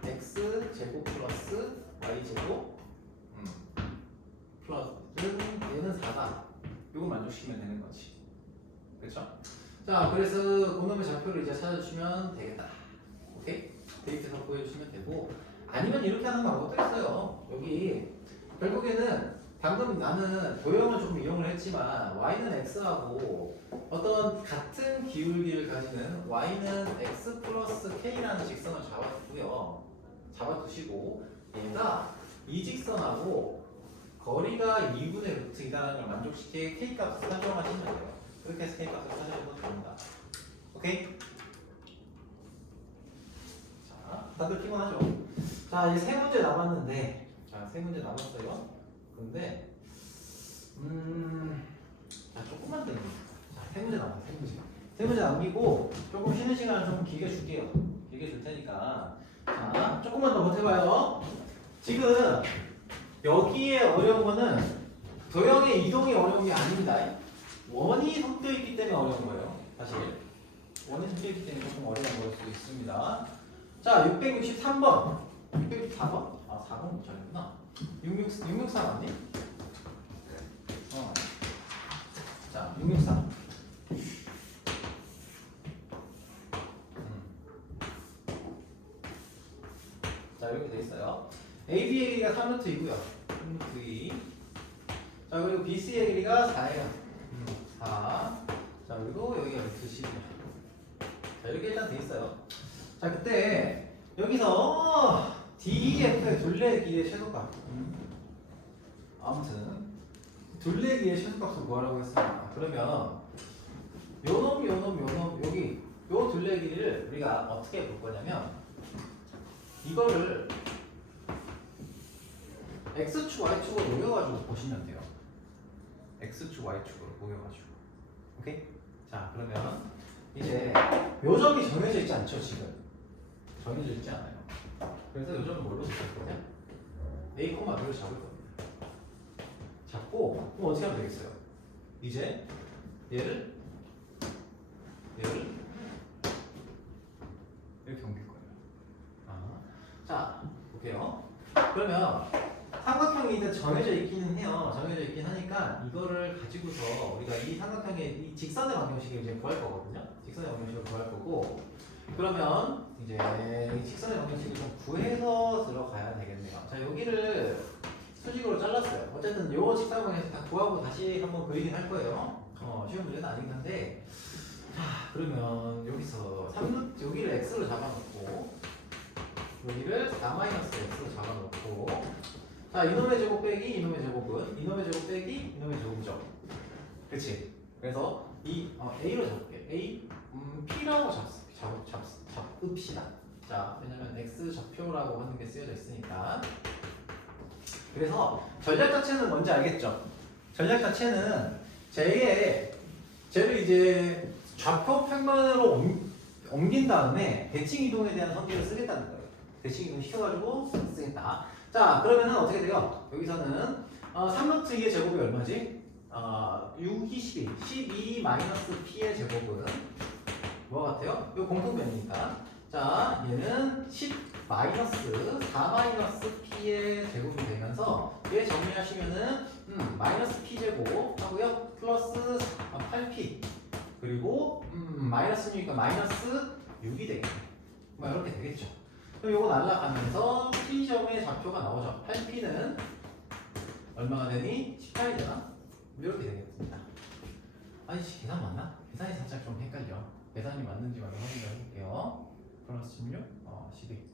x 제곱 플러스 y 제곱 플러스 얘는 4다. 이거 만족시키면 되는 거지. 그쵸? 자, 그래서 그놈의 좌표를 이제 찾아주시면 되겠다. 오케이? 데이트에서 보여주시면 되고 아니면 이렇게 하는 방법도 있어요. 여기 결국에는 방금 나는 도형을 조금 이용을 했지만 y는 x하고 어떤 같은 기울기를 가지는 y는 x 플러스 k라는 직선을 잡아두시고 얘가 이 직선하고 거리가 2분의 루트이다라는 걸 만족시키게 k 값을 설정하시면 돼요. 그렇게 해서 k 값을 찾아주셔도 됩니다. 오케이? 자, 다들 피곤하죠? 자, 이제 세 문제 남았는데, 세 문제 남았어요. 근데, 조금만 더. 자, 세 문제 남았어요. 세 문제 남기고 조금 쉬는 시간을 좀 길게 줄게요. 길게 줄 테니까. 자, 조금만 더 버텨봐요. 지금 여기에 어려운 거는 도형의 이동이 어려운 게 아닙니다. 원이 섞여 있기 때문에 어려운 거예요. 사실. 원이 섞여 있기 때문에 조금 어려운 거일 수 있습니다. 자, 663번. 664번? 4번 잘했구나. 663 맞니? 자, 663. 자, 이렇게 돼 있어요. AB의 길이가 3루트이고요. 3루트 2. 자, 그리고 BC의 길이가 4예요. 4. 자, 그리고 여기가 루트 10이야. 자, 이렇게 일단 돼 있어요. 자, 그때 여기서 DEF의 둘레길의 최소값. 아무튼 둘레길의 최소값을 구하라고 했습니다. 그러면 요놈 여기 요 둘레길을 우리가 어떻게 볼 거냐면 이거를 x축 y축으로 녹여가지고 보시면 돼요. x축 y축으로 녹여가지고. 오케이? 자, 그러면 이제 요 점이 정해져 있지 않죠, 지금? 정해져 있지 않아요. 그래서 요 점은 뭘로 잡을 거냐? a, b를 잡을 겁니다. 잡고 그럼 어떻게 하면 되겠어요? 이제 얘를 이렇게 옮길 거예요. 자, 볼게요. 그러면 삼각형이 일단 정해져 있기는 해요. 정해져 있긴 하니까 이거를 가지고서 우리가 이 삼각형의 이 직선의 방정식을 이제 구할 거거든요. 직선의 방정식을 구할 거고, 그러면 이제 이 직선의 방정식을 좀 구해서 들어가야 되겠네요. 자, 여기를 수직으로 잘랐어요. 어쨌든 요 직선 방정식 다 구하고 다시 한번 그리긴 할 거예요. 쉬운 문제는 아니긴 한데, 자, 그러면 여기서 3루트 여기를 x로 잡아놓고 여기를 4-x로 잡아놓고, 자, 이놈의 제곱 빼기 이놈의 제곱은 이놈의 제곱 빼기 이놈의 제곱이죠. 그치? 그래서 이 a로 잡을게. a p라고 잡읍시다. 자, 왜냐면 x 좌표라고 하는 게 쓰여져 있으니까. 그래서 전략 자체는 뭔지 알겠죠? 전략 자체는 쟤를 이제 좌표 평면으로 옮긴 다음에 대칭 이동에 대한 성질을 쓰겠다는 거예요. 대칭 이동 시켜가지고 쓰겠다. 자, 그러면은 어떻게 돼요? 여기서는 3루트 2의 제곱이 얼마지? 6이 12 마이너스 p의 제곱은 뭐 같아요? 이거 공통변이니까. 자, 얘는 10 마이너스 4 마이너스 p의 제곱이 되면서 얘 정리하시면은 마이너스 p 제곱 하고요. 플러스 8p 그리고 마이너스 6이니까 마이너스 6이 되겠네. 뭐 이렇게 되겠죠. 그럼 요거 날라가면서 p점의 좌표가 나오죠. 8p는 얼마가 되니? 18이 되나? 이렇게 되겠습니다. 아니, 계산 맞나? 계산이 살짝 좀 헷갈려. 계산이 맞는지 확인을 해볼게요. 플러스 16, 12,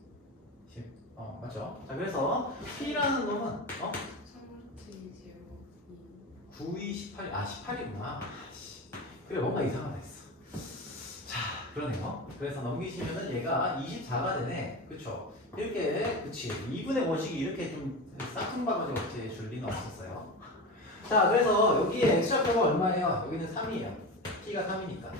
10, 맞죠? 자, 그래서 p라는 놈은 9, 2, 18, 18이구나. 그래, 뭔가 이상하다 했어. 자, 그러네요. 그래서 넘기시면은 얘가 24가 되네. 그쵸? 이렇게, 그치. 2분의 원식이 이렇게 좀 싹퉁박아서 이렇게 줄 리는 없었어요. 자, 그래서 여기에 x좌표가 얼마예요? 여기는 3이에요. p가 3이니까.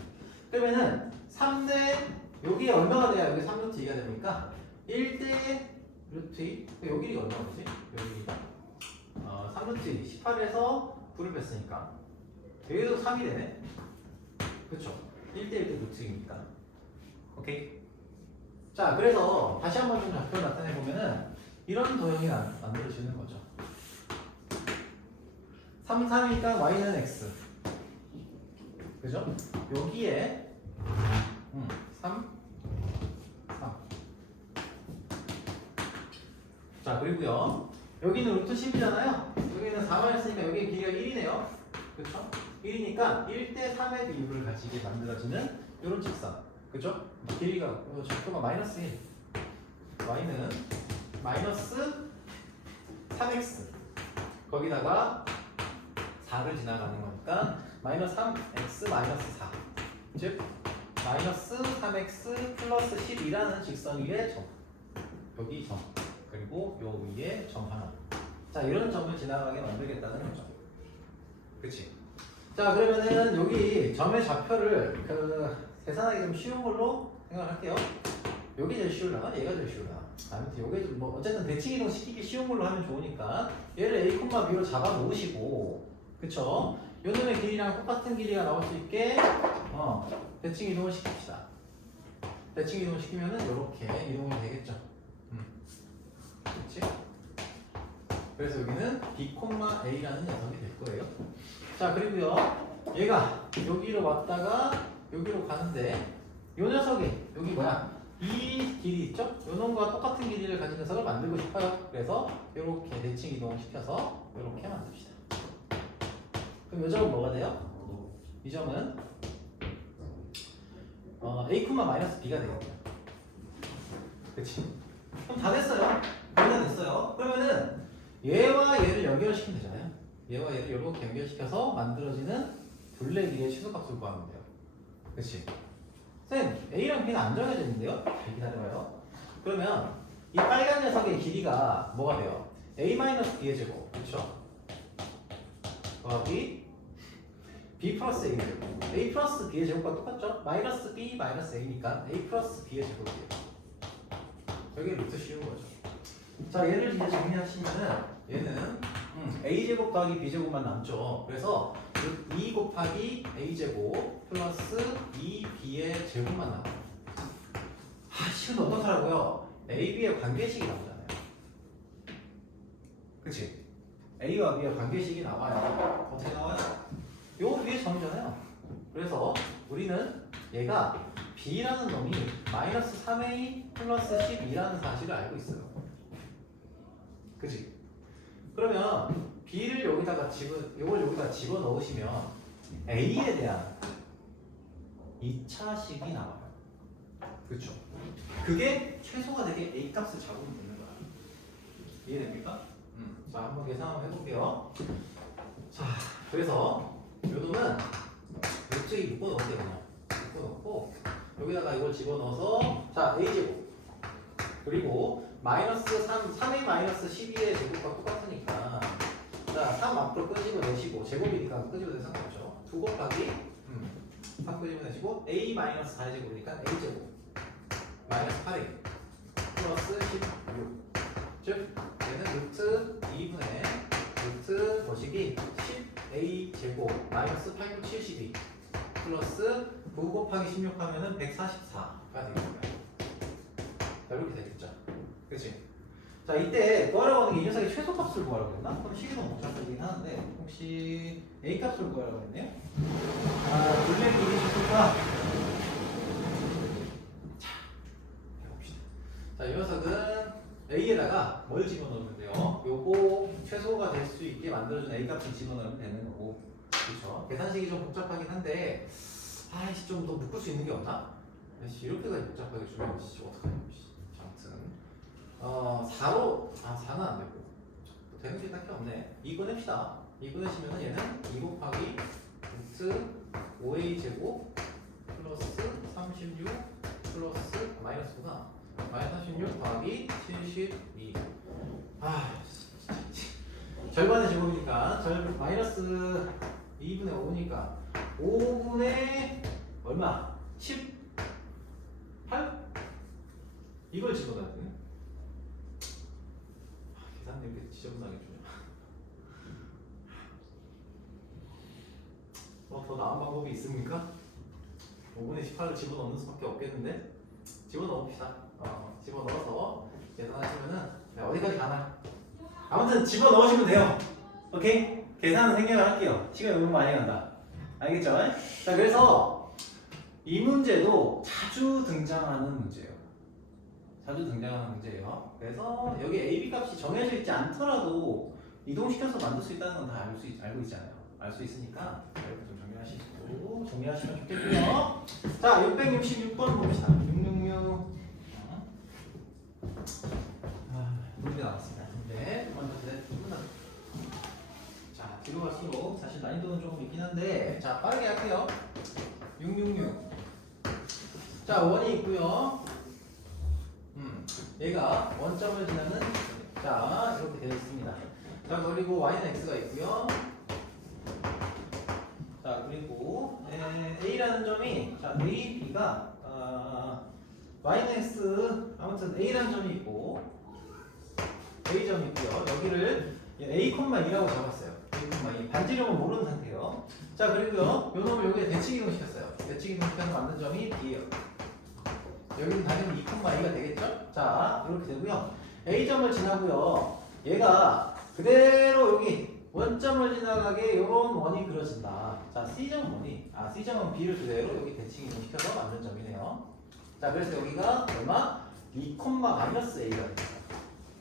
그러면은 3대, 여기에 얼마가 돼야 여기 3루트 2가 됩니까? 1대 루트 2? 여기 길이가 얼마가 되지? 여기 길이가 3루트 2, 18에서 9를 뺐으니까 여기도 3이 되네. 그쵸? 1대 1대 루트 2니까. 오케이? 자, 그래서 다시 한번 좀 좌표를 나타내보면은 이런 도형이 만들어지는 거죠. 3, 3이니까 y는 x. 그죠? 여기에 3, 3. 자, 그리고요. 여기는 루트 10이잖아요. 여기는 4만 했으니까 여기 길이가 1이네요. 그쵸? 1이니까 1대 3의 비율을 가지게 만들어지는 이런 직선. 그죠? 길이가, 좌표가 마이너스 1. y는 마이너스 3x. 거기다가 4를 지나가는 거니까 마이너스 3x 마이너스 4. 즉, 마이너스 3x 플러스 10이라는 직선 위에 점. 여기 점. 그리고 요 위에 점 하나. 자, 이런 점을 지나가게 만들겠다는 거죠. 그치? 자, 그러면은 여기 점의 좌표를 계산하기 좀 쉬운 걸로 생각을 할게요. 여기 제일 쉬울라나? 얘가 제일 쉬울라나? 아무튼 요게 좀 뭐 어쨌든 대칭 이동 시키기 쉬운 걸로 하면 좋으니까 얘를 a, b로 잡아 놓으시고, 그쵸? 요 놈의 길이랑 똑같은 길이가 나올 수 있게 대칭 이동을 시킵시다. 대칭 이동을 시키면은 요렇게 이동이 되겠죠. 그치? 그래서 여기는 b, a라는 녀석이 될 거예요. 자, 그리고요, 얘가 여기로 왔다가 여기로 가는데 요 녀석이 여기 뭐야? 이 길이 있죠? 요 놈과 똑같은 길이를 가진 녀석을 만들고 싶어요. 그래서 이렇게 대칭 이동을 시켜서 이렇게 만듭시다. 그럼 이 점은 뭐가 돼요? 이 점은 a, 마이너스 b가 되겠죠. 그치? 그럼 다 됐어요. 거의 다 됐어요. 그러면은 얘와 얘를 연결시키면 되잖아요. 얘와 얘를 이렇게 연결시켜서 만들어지는 둘레 길이의 최소값을 구하면 돼요. 그치? 쌤, A랑 B는 안 정해져 있는데요? 잘 기다려봐요. 그러면 이 빨간 녀석의 길이가 뭐가 돼요? A-B의 제곱, 그쵸? 더하기 B 플러스 A의 제곱. A 플러스 B의 제곱과 똑같죠? 마이너스 B 마이너스 A니까 A 플러스 B의 제곱이에요. 저게 루트 씌운 거죠. 자, 얘를 이제 정리하시면은 얘는 A 제곱 더하기 B 제곱만 남죠. 그래서 2 곱하기 A 제곱 플러스 2B의 제곱만 남아요. 지금 어떡하라고요? A, B의 관계식이 나오잖아요. 그치? A와 B의 관계식이 나와요. 어떻게 나와요? 요 위에 점이잖아요. 그래서 우리는 얘가 B라는 놈이 마이너스 3A 플러스 12라는 사실을 알고 있어요. 그치? 그러면 B를 여기다가 이걸 여기다 집어 넣으시면 A에 대한 2차식이 나와요. 그렇죠? 그게 최소가 되게 A 값을 잡으면 되는 거야. 이해됩니까? 자, 한번 계산 한번 해볼게요. 자, 그래서 요 놈은 이쪽에 묶어놓을게요. 그냥 묶어놓고 여기다가 이걸 집어넣어서 자, A제곱 그리고 마이너스 3A 마이너스 12의 제곱과 똑같으니까 자, 3 앞으로 끄집어내시고 제곱이니까 끄집어내서 상관없죠. 2 곱하기 3 끄집어내시고 A 마이너스 4의 제곱이니까 A제곱 마이너스 8A 플러스 16 즉 얘는 루트 2분의 루트 거시기 10A 제곱 마이너스 8, 9, 72 플러스 9 곱하기 16 하면은 144가 되겠습니다. 자, 이렇게 되겠죠. 그치? 자, 이때 구하라고 하는 게 이 녀석의 최소값을 구하라고 했나? 그럼 식이 너무 복잡하긴 하는데 혹시 A값을 구하라고 했네요? 둘레 길이 최소가 자, 해봅시다. 자, 이 녀석은 A에다가 뭘 집어넣으면 돼요? 요거 최소가 될 수 있게 만들어준 A값을 집어넣으면 되는 거고 그렇죠? 계산식이 좀 복잡하긴 한데 아이씨 좀 더 묶을 수 있는 게 없나? 아이씨 이렇게까지 복잡하게 주면 어떡하냐 아무튼 4로 4는 안 되고 되는 게 딱히 없네. 2 꺼냅시다. 2 꺼내시면은 얘는 2 곱하기 루트 5A 제곱 플러스 36 플러스 마이너스구나 마이너스 36 더하기 72 절반의 제곱이니까 마이너스 2분의 5니까 5분의 얼마? 18? 이걸 집어넣어야 되네. 계산이 이렇게 지저분하게 주냐. 더 나은 방법이 있습니까? 5분의 18을 집어넣는 수밖에 없겠는데? 집어넣읍시다. 집어넣어서 계산하시면은 어디까지 가나? 아무튼 집어넣으시면 돼요. 오케이? 계산은 생략을 할게요. 시간이 너무 많이 간다. 알겠죠? 자, 그래서 이 문제도 자주 등장하는 문제예요. 자주 등장하는 문제예요. 그래서 여기 AB 값이 정해져 있지 않더라도 이동시켜서 만들 수 있다는 건 다 알고 있잖아요. 알 수 있으니까 이렇게 좀 정리하시면 좋겠고요. 자, 666번 봅시다. 666. 문제 나왔습니다. 네, 먼저 자, 뒤로 갈수록 사실 난이도는 조금 있긴 한데, 자, 빠르게 할게요. 666. 자, 원이 있고요. 얘가 원점을 지나는 자, 이렇게 되어 있습니다. 자, 그리고 y는 x가 있고요. 자, 그리고 a라는 점이 자, a, b가 y는 x 아무튼 a라는 점이 있고 a 점이 있고요. 여기를 a, 2라고 잡았어요. a, 2 반지름은 모르는 상태예요. 자, 그리고요. 요 놈을 여기에 대칭 이동시켰어요. 대칭 이동시켜서 만든 점이 b예요. 여기는 당연히 2,2가 되겠죠? 자, 이렇게 되고요. A점을 지나고요. 얘가 그대로 여기 원점을 지나가게 이런 원이 그려진다. 자, C점 원이 C점은 B를 그대로 여기 대칭 이동시켜서 만든 점이네요. 자, 그래서 여기가 얼마? 2,-A가 됩니다.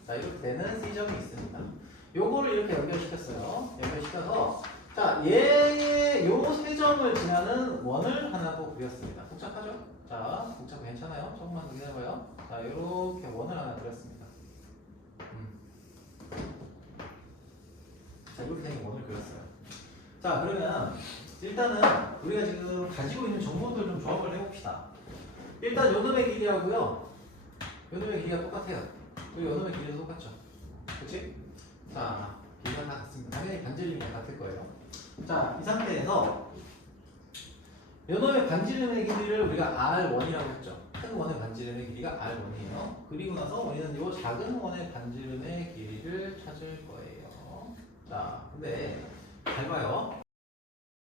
자, 이렇게 되는 C점이 있습니다. 요거를 이렇게 연결시켰어요. 연결시켜서 자, 요 세 점을 지나는 원을 하나 또 그렸습니다. 복잡하죠? 자, 복잡 괜찮아요? 조금만 더 기다려봐요. 자, 이렇게 원을 하나 그렸습니다. 자, 이렇게 생긴 원을 그렸어요. 자, 그러면 일단은 우리가 지금 가지고 있는 정보들 좀 조합을 해봅시다. 일단 요놈의 길이하고요. 요놈의 길이가 똑같아요. 그리고 요놈의 길이도 똑같죠. 그치? 자, 길이가 다 같습니다. 당연히 반지름이 같을 거예요. 자, 이 상태에서 요놈의 반지름의 길이를 우리가 R1이라고 했죠. 큰 원의 반지름의 길이가 R1이에요. 그리고 나서 우리는 요 작은 원의 반지름의 길이를 찾을 거예요. 자, 근데 잘 봐요.